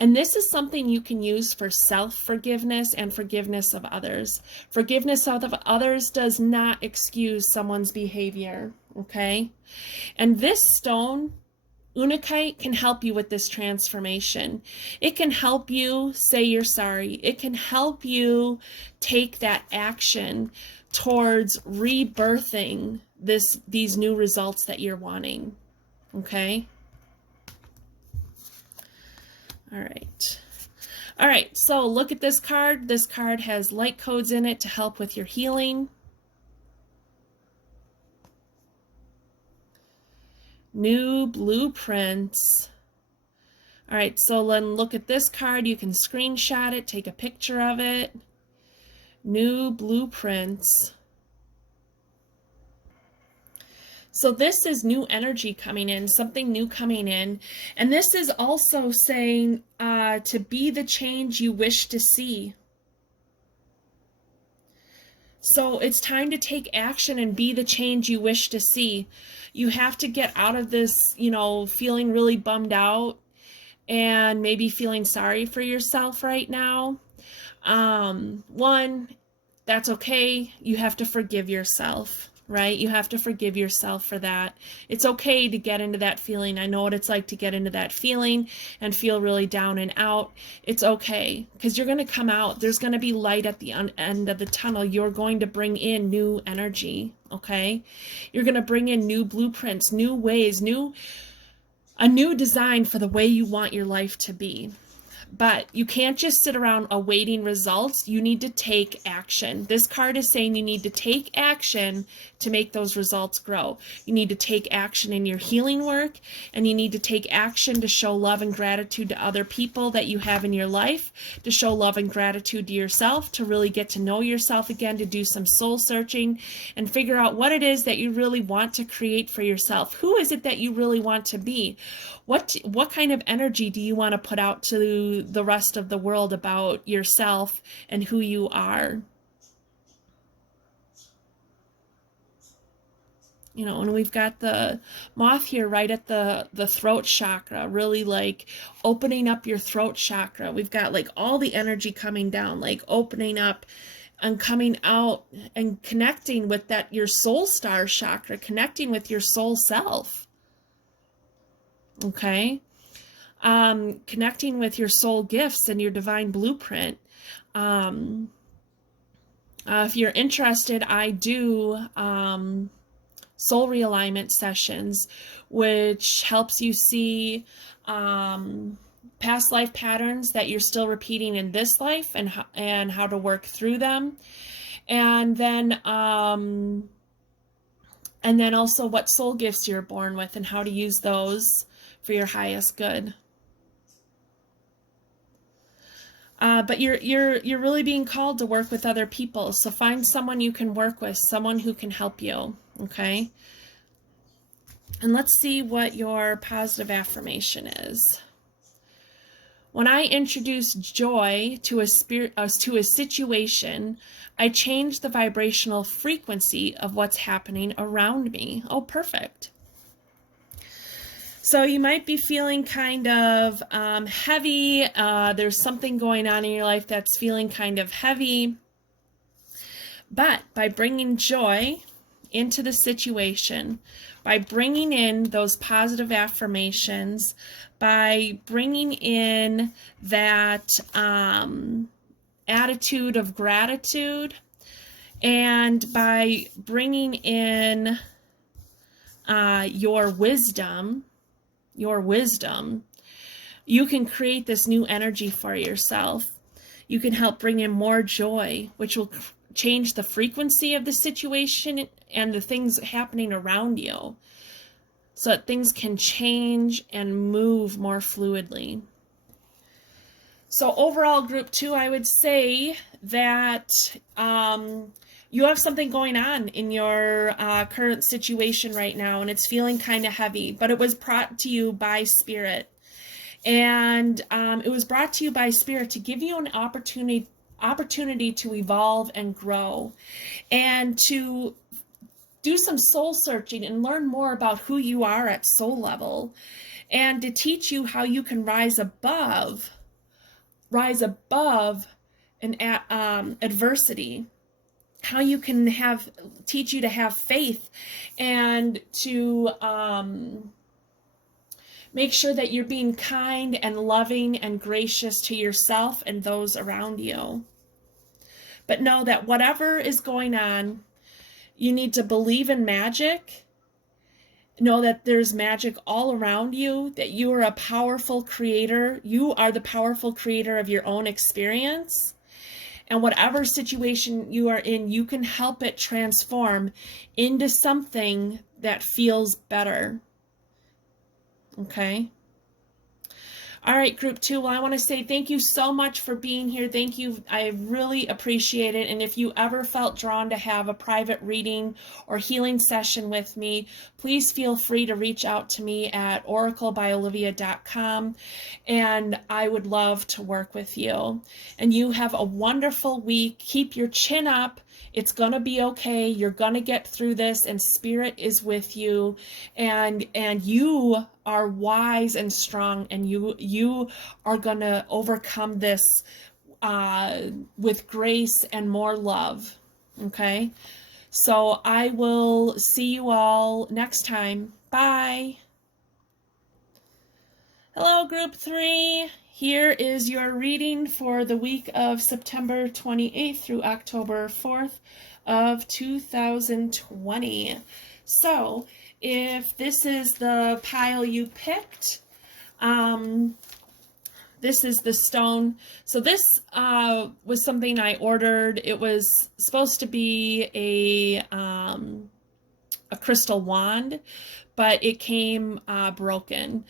And this is something you can use for self-forgiveness and forgiveness of others. Forgiveness of others does not excuse someone's behavior, okay? And this stone, Unakite, can help you with this transformation. It can help you say you're sorry. It can help you take that action towards rebirthing these new results that you're wanting, okay? All right, so look at this card. This card has light codes in it to help with your healing. New blueprints. All right, so then look at this card. You can screenshot it, take a picture of it. New blueprints. So this is new energy coming in, something new coming in. And this is also saying to be the change you wish to see. So it's time to take action and be the change you wish to see. You have to get out of this, feeling really bummed out and maybe feeling sorry for yourself right now. One, that's okay. You have to forgive yourself, right? You have to forgive yourself for that. It's okay to get into that feeling. I know what it's like to get into that feeling and feel really down and out. It's okay, because you're going to come out. There's going to be light at the end of the tunnel. You're going to bring in new energy, okay? You're going to bring in new blueprints, new ways, a new design for the way you want your life to be. But you can't just sit around awaiting results. You need to take action. This card is saying you need to take action to make those results grow. You need to take action in your healing work, and you need to take action to show love and gratitude to other people that you have in your life, to show love and gratitude to yourself, to really get to know yourself again, to do some soul searching and figure out what it is that you really want to create for yourself. Who is it that you really want to be? What kind of energy do you want to put out to the rest of the world about yourself and who you are? And we've got the moth here right at the throat chakra, really like opening up your throat chakra. We've got like all the energy coming down, like opening up and coming out and connecting with your soul star chakra, connecting with your soul self. Okay, connecting with your soul gifts and your divine blueprint. If you're interested, I do soul realignment sessions, which helps you see past life patterns that you're still repeating in this life and how to work through them. And then also what soul gifts you're born with and how to use those for your highest good. But you're really being called to work with other people. So find someone you can work with, someone who can help you, okay? And let's see what your positive affirmation is. When I introduce joy to a situation, I change the vibrational frequency of what's happening around me. Oh, perfect. So you might be feeling kind of heavy. There's something going on in your life that's feeling kind of heavy. But by bringing joy into the situation, by bringing in those positive affirmations, by bringing in that attitude of gratitude. And by bringing in your wisdom, you can create this new energy for yourself. You can help bring in more joy, which will change the frequency of the situation and the things happening around you, so that things can change and move more fluidly. So overall, group 2, I would say that you have something going on in your current situation right now, and it's feeling kind of heavy, but it was brought to you by Spirit. And it was brought to you by Spirit to give you an opportunity to evolve and grow, and to do some soul searching and learn more about who you are at soul level, and to teach you how you can rise above an adversity, how you can teach you to have faith, and to make sure that you're being kind and loving and gracious to yourself and those around you. But know that whatever is going on, you need to believe in magic. Know that there's magic all around you, that you are a powerful creator. You are the powerful creator of your own experience. And whatever situation you are in, you can help it transform into something that feels better. Okay? All right, group 2. Well, I want to say thank you so much for being here. Thank you. I really appreciate it. And if you ever felt drawn to have a private reading or healing session with me, please feel free to reach out to me at oraclebyolivia.com, and I would love to work with you. And you have a wonderful week. Keep your chin up. It's going to be okay. You're going to get through this, and Spirit is with you, and you are wise and strong, and you are going to overcome this with grace and more love. Okay? So I will see you all next time. Bye. Hello, group 3. Here is your reading for the week of September 28th through October 4th of 2020. So, if this is the pile you picked, this is the stone. So this was something I ordered. It was supposed to be a crystal wand, but it came broken.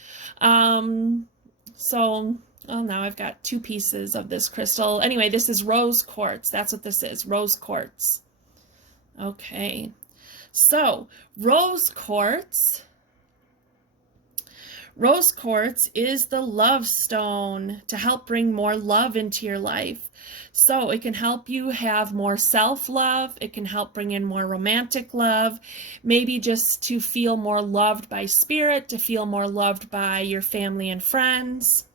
Well, now I've got 2 pieces of this crystal. Anyway, this is rose quartz. That's what this is, rose quartz. Okay, so rose quartz is the love stone to help bring more love into your life. So it can help you have more self-love. It can help bring in more romantic love, maybe just to feel more loved by Spirit, to feel more loved by your family and friends.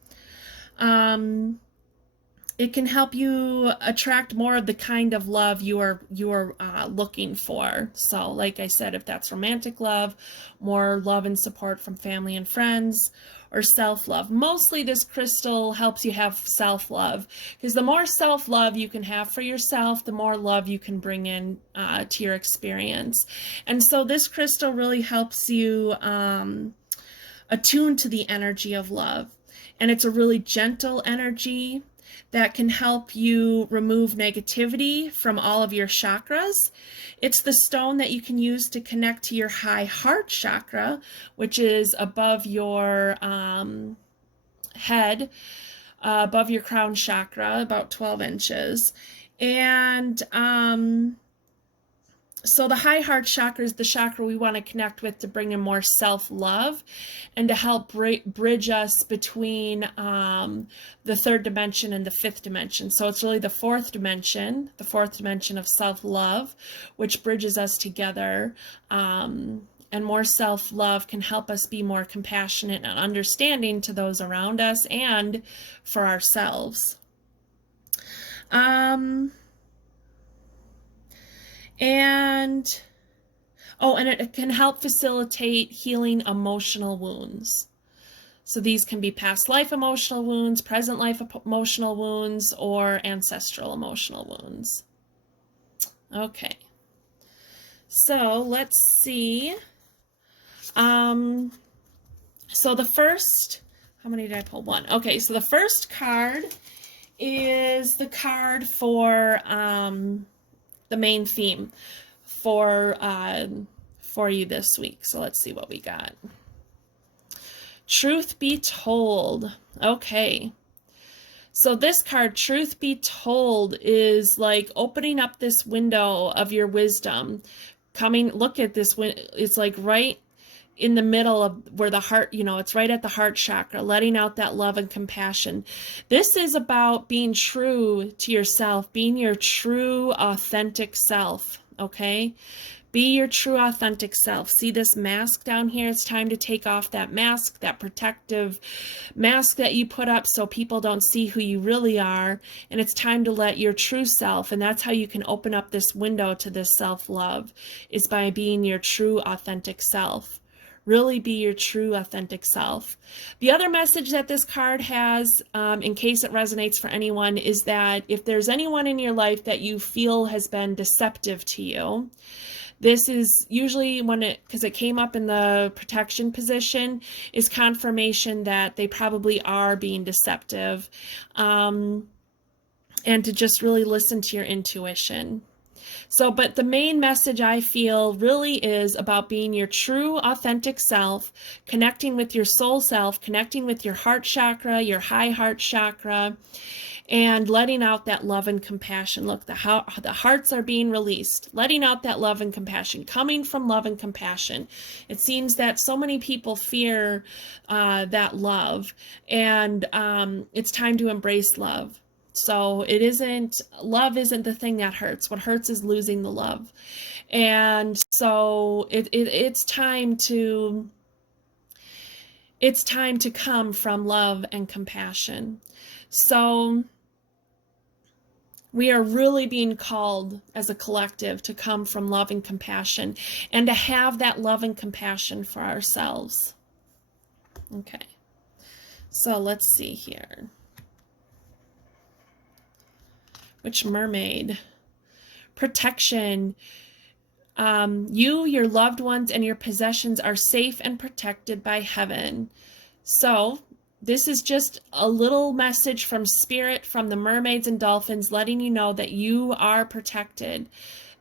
It can help you attract more of the kind of love you are looking for. So like I said, if that's romantic love, more love and support from family and friends, or self-love. Mostly this crystal helps you have self-love, because the more self-love you can have for yourself, the more love you can bring in to your experience. And so this crystal really helps you attune to the energy of love. And it's a really gentle energy that can help you remove negativity from all of your chakras. It's the stone that you can use to connect to your high heart chakra, which is above your head, above your crown chakra, about 12 inches. And so the high heart chakra is the chakra we want to connect with to bring in more self-love and to help bridge us between the 3rd dimension and the 5th dimension. So it's really the 4th dimension of self-love, which bridges us together. And more self-love can help us be more compassionate and understanding to those around us and for ourselves. And it can help facilitate healing emotional wounds. So these can be past life emotional wounds, present life emotional wounds, or ancestral emotional wounds. Okay. So let's see. So the first, how many did I pull? One. Okay, so the first card is the card for the main theme for you this week. So let's see what we got. Truth be told. Okay. So this card, Truth Be Told, is like opening up this window of your wisdom. Look at this. It's like right in the middle of where the heart, it's right at the heart chakra, letting out that love and compassion. This is about being true to yourself, being your true, authentic self, okay? Be your true, authentic self. See this mask down here? It's time to take off that mask, that protective mask that you put up so people don't see who you really are. And it's time to let your true self, and that's how you can open up this window to this self-love, is by being your true, authentic self. Really be your true, authentic self. The other message that this card has, in case it resonates for anyone, is that if there's anyone in your life that you feel has been deceptive to you, this is usually because it came up in the protection position, is confirmation that they probably are being deceptive, and to just really listen to your intuition. So, but the main message I feel really is about being your true, authentic self, connecting with your soul self, connecting with your heart chakra, your high heart chakra, and letting out that love and compassion. Look, the hearts are being released, letting out that love and compassion, coming from love and compassion. It seems that so many people fear that love, and it's time to embrace love. So love isn't the thing that hurts. What hurts is losing the love. And so it's time to come from love and compassion. So we are really being called as a collective to come from love and compassion, and to have that love and compassion for ourselves. Okay. So let's see here. Which mermaid? Protection. You, your loved ones, and your possessions are safe and protected by heaven. So this is just a little message from Spirit, from the mermaids and dolphins, letting you know that you are protected,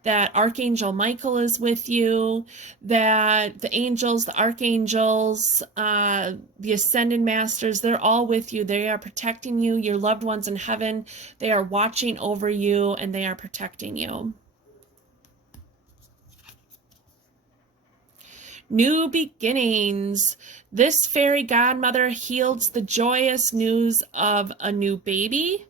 that Archangel Michael is with you, that the angels, the archangels, the ascended masters, they're all with you. They are protecting you, your loved ones in heaven. They are watching over you, and they are protecting you. New beginnings. This fairy godmother yields the joyous news of a new baby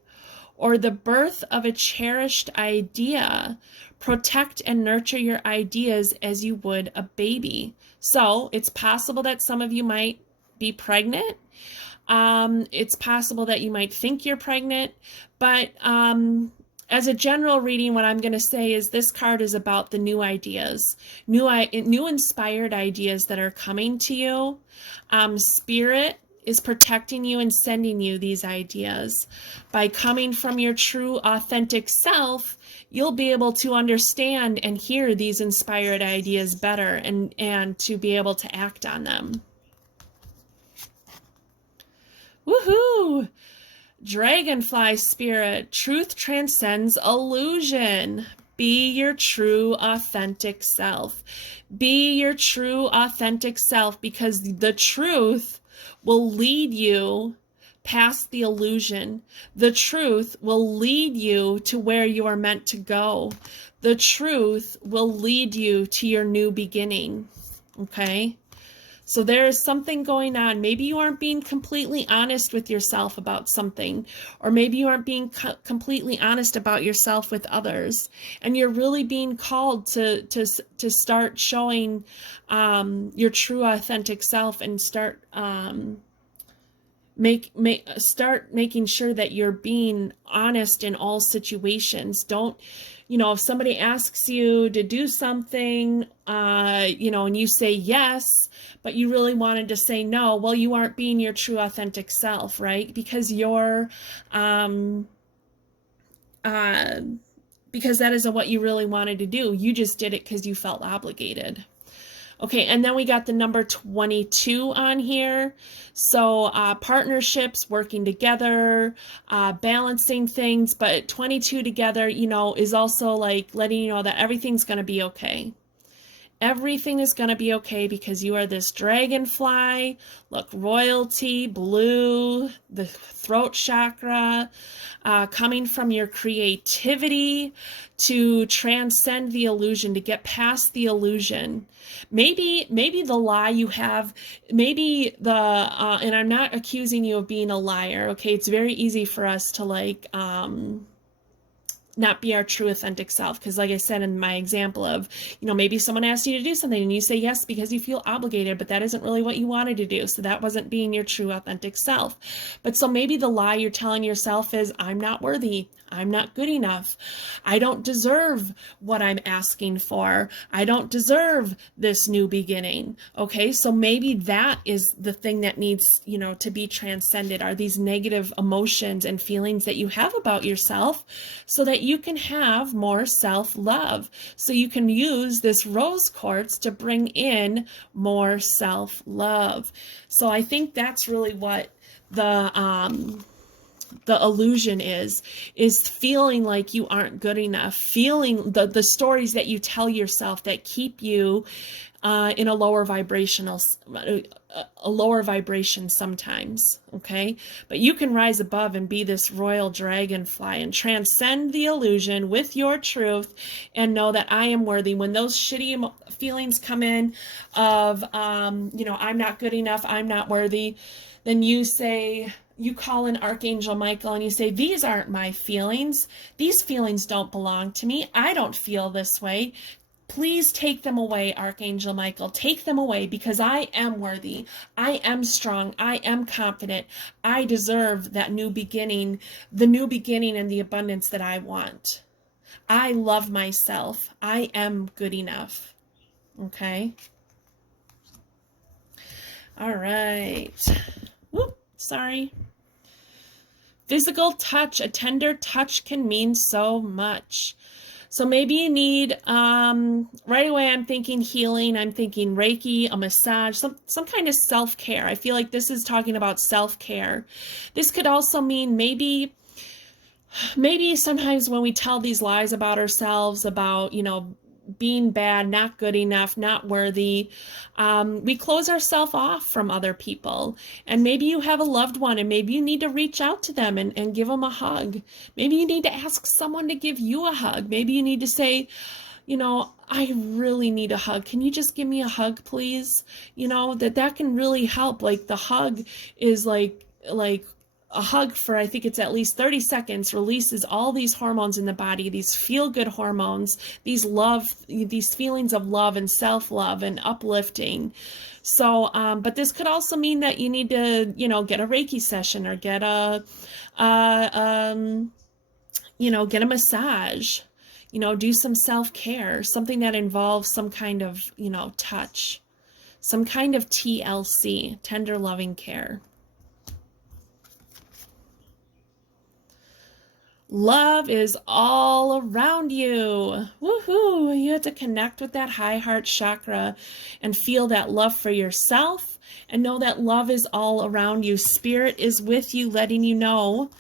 or the birth of a cherished idea. Protect and nurture your ideas as you would a baby. So it's possible that some of you might be pregnant. It's possible that you might think you're pregnant, but as a general reading, what I'm going to say is this card is about the new ideas, new inspired ideas that are coming to you. Spirit is protecting you and sending you these ideas. By coming from your true, authentic self, you'll be able to understand and hear these inspired ideas better, and to be able to act on them. Woohoo! Dragonfly Spirit, truth transcends illusion. Be your true, authentic self. Be your true, authentic self, because the truth will lead you past the illusion. The truth will lead you to where you are meant to go. The truth will lead you to your new beginning. Okay? So there is something going on. Maybe you aren't being completely honest with yourself about something, or maybe you aren't being completely honest about yourself with others, and you're really being called to start showing your true, authentic self, and start Start making sure that you're being honest in all situations. Don't, if somebody asks you to do something, and you say yes, but you really wanted to say no, well, you aren't being your true authentic self, right? Because because that isn't what you really wanted to do. You just did it because you felt obligated. Okay, and then we got the number 22 on here. So partnerships, working together, balancing things, but 22 together, is also like letting you know that everything's going to be okay. Everything is going to be okay because you are this dragonfly. Look, royalty, blue, the throat chakra, coming from your creativity to transcend the illusion, to get past the illusion. Maybe the lie you have, maybe and I'm not accusing you of being a liar, okay? It's very easy for us to not be our true authentic self, because like I said in my example of, maybe someone asked you to do something and you say yes because you feel obligated, but that isn't really what you wanted to do, so that wasn't being your true authentic self. But so maybe the lie you're telling yourself is, I'm not worthy, I'm not good enough, I don't deserve what I'm asking for, I don't deserve this new beginning. Okay, so maybe that is the thing that needs, to be transcended, are these negative emotions and feelings that you have about yourself, so that you can have more self-love, so you can use this rose quartz to bring in more self-love. So I think that's really what the illusion is feeling like you aren't good enough, feeling the stories that you tell yourself that keep you in a lower vibration sometimes, okay? But you can rise above and be this royal dragonfly and transcend the illusion with your truth and know that I am worthy. When those shitty feelings come in of, I'm not good enough, I'm not worthy, then you call in Archangel Michael and you say, these aren't my feelings. These feelings don't belong to me. I don't feel this way. Please take them away, Archangel Michael. Take them away, because I am worthy. I am strong. I am confident. I deserve that new beginning, the new beginning and the abundance that I want. I love myself. I am good enough. Okay? All right. Whoop, sorry. Physical touch, a tender touch can mean so much. So maybe you need, right away I'm thinking healing, I'm thinking Reiki, a massage, some kind of self-care. I feel like this is talking about self-care. This could also mean maybe sometimes when we tell these lies about ourselves, about, being bad, not good enough, not worthy, we close ourselves off from other people. And maybe you have a loved one and maybe you need to reach out to them and give them a hug. Maybe you need to ask someone to give you a hug. Maybe you need to say, I really need a hug. Can you just give me a hug, please? That can really help. Like the hug is like a hug for, I think it's at least 30 seconds, releases all these hormones in the body, these feel-good hormones, these feelings of love and self-love and uplifting. So, but this could also mean that you need to, get a Reiki session or get get a massage, do some self-care, something that involves some kind of, touch, some kind of TLC, tender loving care. Love is all around you. Woohoo! You have to connect with that high heart chakra and feel that love for yourself and know that love is all around you. Spirit is with you, letting you know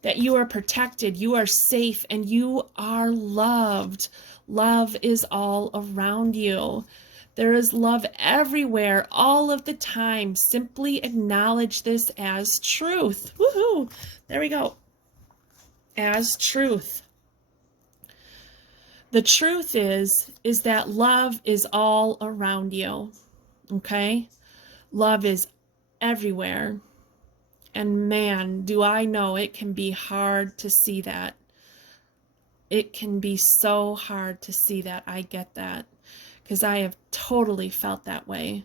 that you are protected, you are safe, and you are loved. Love is all around you. There is love everywhere, all of the time. Simply acknowledge this as truth. Woohoo! There we go. As truth. The truth is that love is all around you. Okay? Love is everywhere. And man, do I know it can be hard to see that. It can be so hard to see that. I get that. Because I have totally felt that way.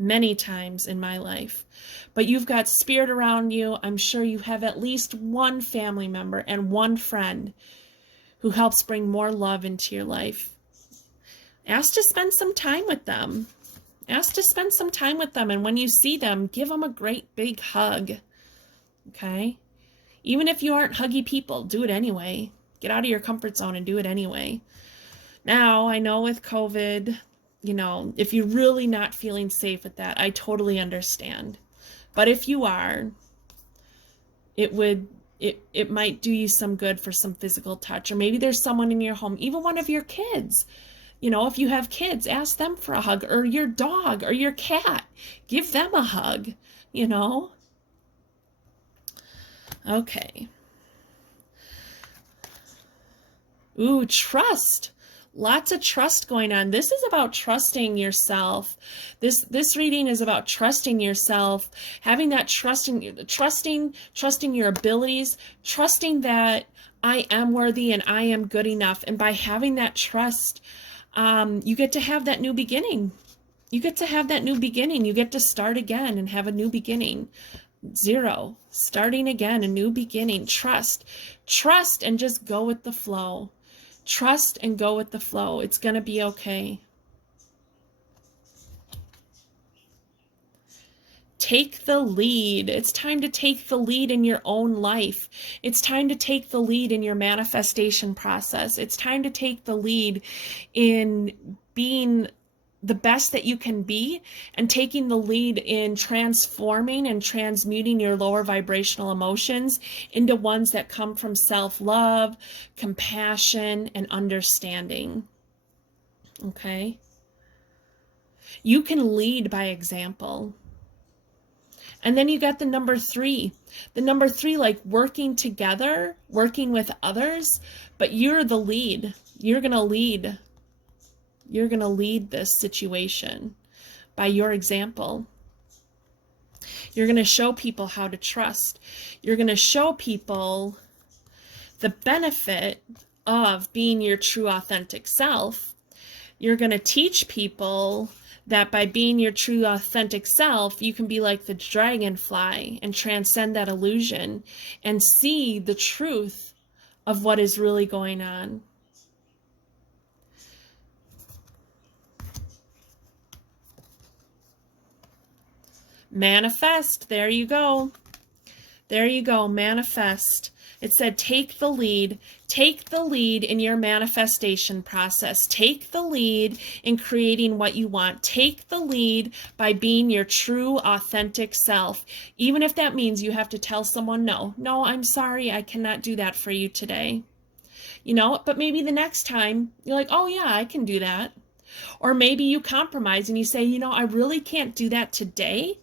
many times in my life. But you've got spirit around you. I'm sure you have at least one family member and one friend who helps bring more love into your life. Ask to spend some time with them. Ask to spend some time with them. And when you see them, give them a great big hug. Okay? Even if you aren't huggy people, do it anyway. Get out of your comfort zone and do it anyway. Now, I know with COVID, you know, if you're really not feeling safe with that, I totally understand. But if you are, it might do you some good for some physical touch. Or maybe there's someone in your home, even one of your kids. You know, if you have kids, ask them for a hug, or your dog or your cat. Give them a hug, you know. Okay. Ooh, trust. Lots of trust going on. This is about trusting yourself. This reading is about trusting yourself, having that trusting your abilities, trusting that I am worthy and I am good enough. And by having that trust, you get to have that new beginning. You get to have that new beginning. You get to start again and have a new beginning. 0, starting again, a new beginning. Trust and just go with the flow. Trust and go with the flow. It's going to be okay. Take the lead. It's time to take the lead in your own life. It's time to take the lead in your manifestation process. It's time to take the lead in being the best that you can be, and taking the lead in transforming and transmuting your lower vibrational emotions into ones that come from self-love, compassion, and understanding. Okay? You can lead by example. And then you got the number 3. The number 3, like working together, working with others, but you're the lead. You're going to lead. You're going to lead this situation by your example. You're going to show people how to trust. You're going to show people the benefit of being your true authentic self. You're going to teach people that by being your true authentic self, you can be like the dragonfly and transcend that illusion and see the truth of what is really going on. Manifest. There you go. There you go. Manifest. It said take the lead. Take the lead in your manifestation process. Take the lead in creating what you want. Take the lead by being your true, authentic self. Even if that means you have to tell someone, no, I'm sorry, I cannot do that for you today. You know, but maybe the next time you're like, oh yeah, I can do that. Or maybe you compromise and you say, you know, I really can't do that today,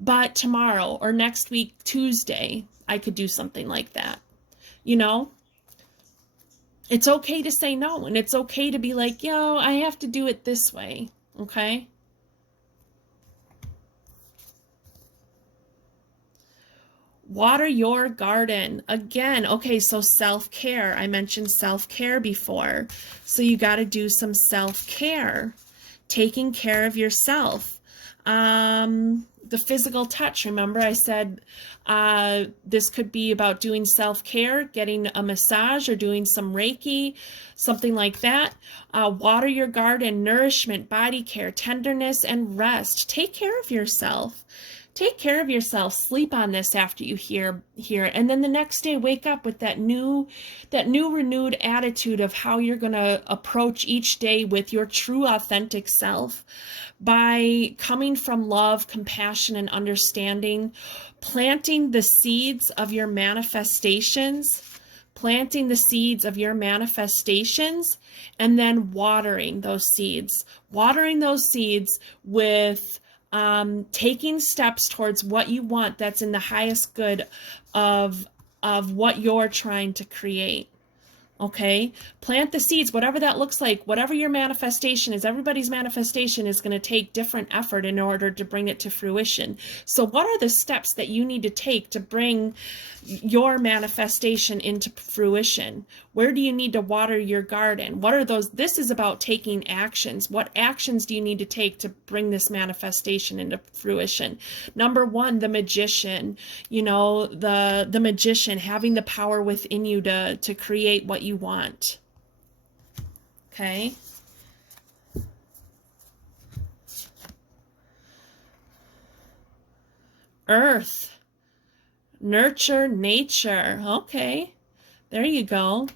but tomorrow or next week, Tuesday, I could do something like that. You know, it's okay to say no, and it's okay to be like, yo, I have to do it this way. Okay. Water your garden. Again, okay, so self-care. I mentioned self-care before. So you got to do some self-care. Taking care of yourself. The physical touch. Remember I said this could be about doing self-care, getting a massage or doing some Reiki, something like that. Water your garden, nourishment, body care, tenderness, and rest. Take care of yourself. Take care of yourself. Sleep on this after you hear it. And then the next day, wake up with that new renewed attitude of how you're going to approach each day with your true authentic self by coming from love, compassion, and understanding, planting the seeds of your manifestations, and then watering those seeds with taking steps towards what you want that's in the highest good of what you're trying to create. Okay, plant the seeds, whatever that looks like, whatever your manifestation is. Everybody's manifestation is going to take different effort in order to bring it to fruition. So what are the steps that you need to take to bring your manifestation into fruition? Where do you need to water your garden? What are those? This is about taking actions. What actions do you need to take to bring this manifestation into fruition? Number one, the magician, you know, the magician, having the power within you to create what you want. Okay. Earth, nurture nature. Okay, there you go.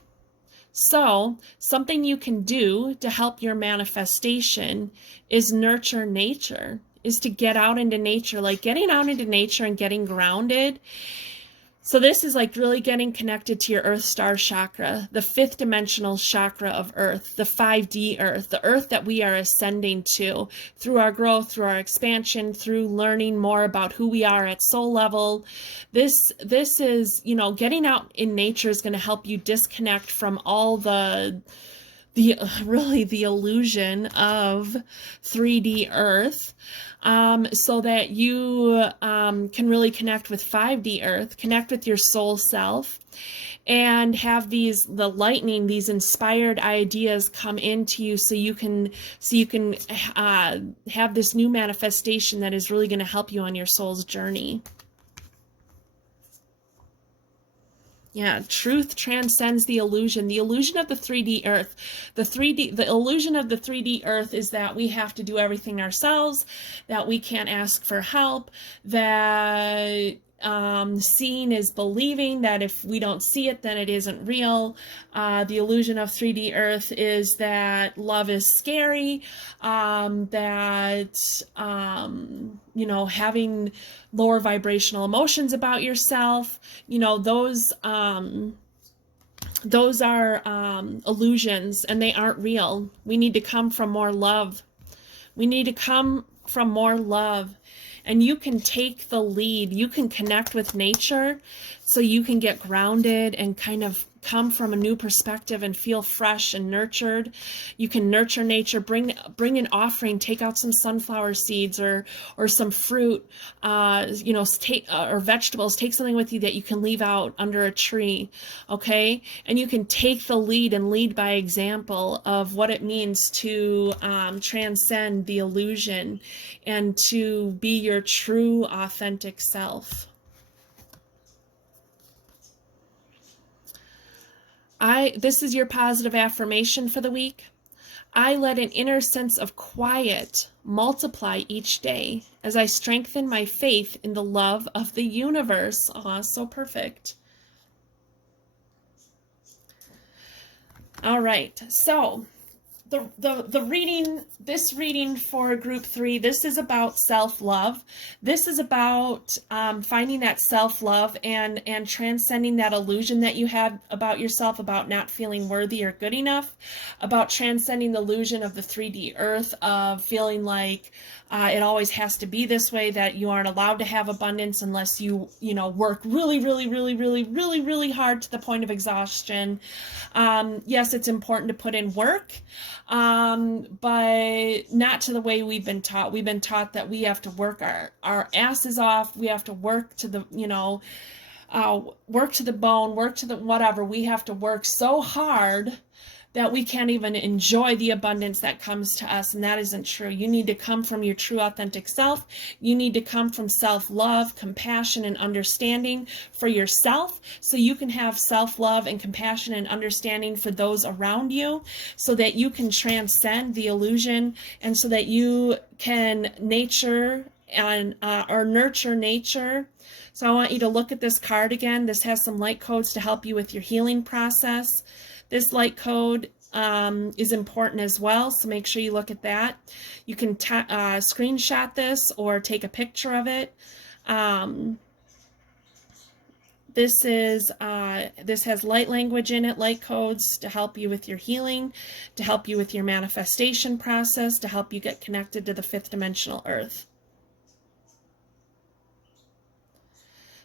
So something you can do to help your manifestation is nurture nature, is to get out into nature, like getting out into nature and getting grounded. So this is like really getting connected to your earth star chakra, the 5th dimensional chakra of earth, the 5D earth, the earth that we are ascending to through our growth, through our expansion, through learning more about who we are at soul level. This is, you know, getting out in nature is going to help you disconnect from all the illusion of 3D earth, so that you can really connect with 5D earth, connect with your soul self, and have the lightning, these inspired ideas come into you, so you can have this new manifestation that is really going to help you on your soul's journey. Yeah, truth transcends the illusion. The illusion of the 3D earth. The illusion of the 3D earth is that we have to do everything ourselves, that we can't ask for help, that seeing is believing, that if we don't see it, then it isn't real. The illusion of 3D earth is that love is scary, that, you know, having lower vibrational emotions about yourself, you know, those are illusions, and they aren't real. We need to come from more love. We need to come from more love. And you can take the lead. You can connect with nature so you can get grounded and kind of come from a new perspective and feel fresh and nurtured. You can nurture nature, bring an offering, take out some sunflower seeds or some fruit, you know, or vegetables. Take something with you that you can leave out under a tree, okay? And you can take the lead and lead by example of what it means to transcend the illusion and to be your true, authentic self. This is your positive affirmation for the week. I let an inner sense of quiet multiply each day as I strengthen my faith in the love of the universe. Aw, so perfect. All right, so the reading, this reading for group 3, this is about self-love. This is about finding that self-love and transcending that illusion that you have about yourself, about not feeling worthy or good enough, about transcending the illusion of the 3D earth, of feeling like it always has to be this way, that you aren't allowed to have abundance unless you know, work really, really, really, really, really, really hard to the point of exhaustion. Yes, it's important to put in work, but not to the way we've been taught. We've been taught that we have to work our asses off. We have to work to the, you know, work to the bone, work to the whatever. We have to work so hard that we can't even enjoy the abundance that comes to us, and that isn't true. You need to come from your true authentic self. You need to come from self-love, compassion, and understanding for yourself, so you can have self-love and compassion and understanding for those around you, so that you can transcend the illusion, and so that you can nature and or nurture nature. So I want you to look at this card again. This has some light codes to help you with your healing process. This light code is important as well, so make sure you look at that. You can screenshot this or take a picture of it. This has light language in it, light codes to help you with your healing, to help you with your manifestation process, to help you get connected to the 5th dimensional earth.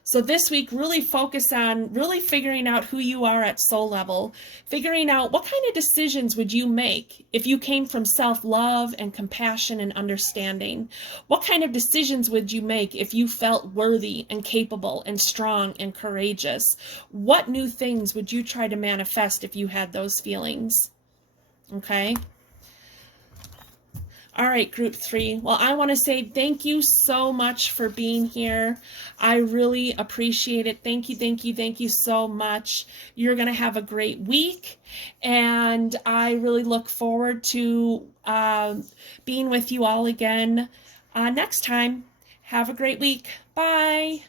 So this week, really focus on really figuring out who you are at soul level, figuring out what kind of decisions would you make if you came from self-love and compassion and understanding. What kind of decisions would you make if you felt worthy and capable and strong and courageous? What new things would you try to manifest if you had those feelings? Okay. All right, group 3. Well, I want to say thank you so much for being here. I really appreciate it. Thank you, thank you, thank you so much. You're going to have a great week, and I really look forward to being with you all again next time. Have a great week. Bye.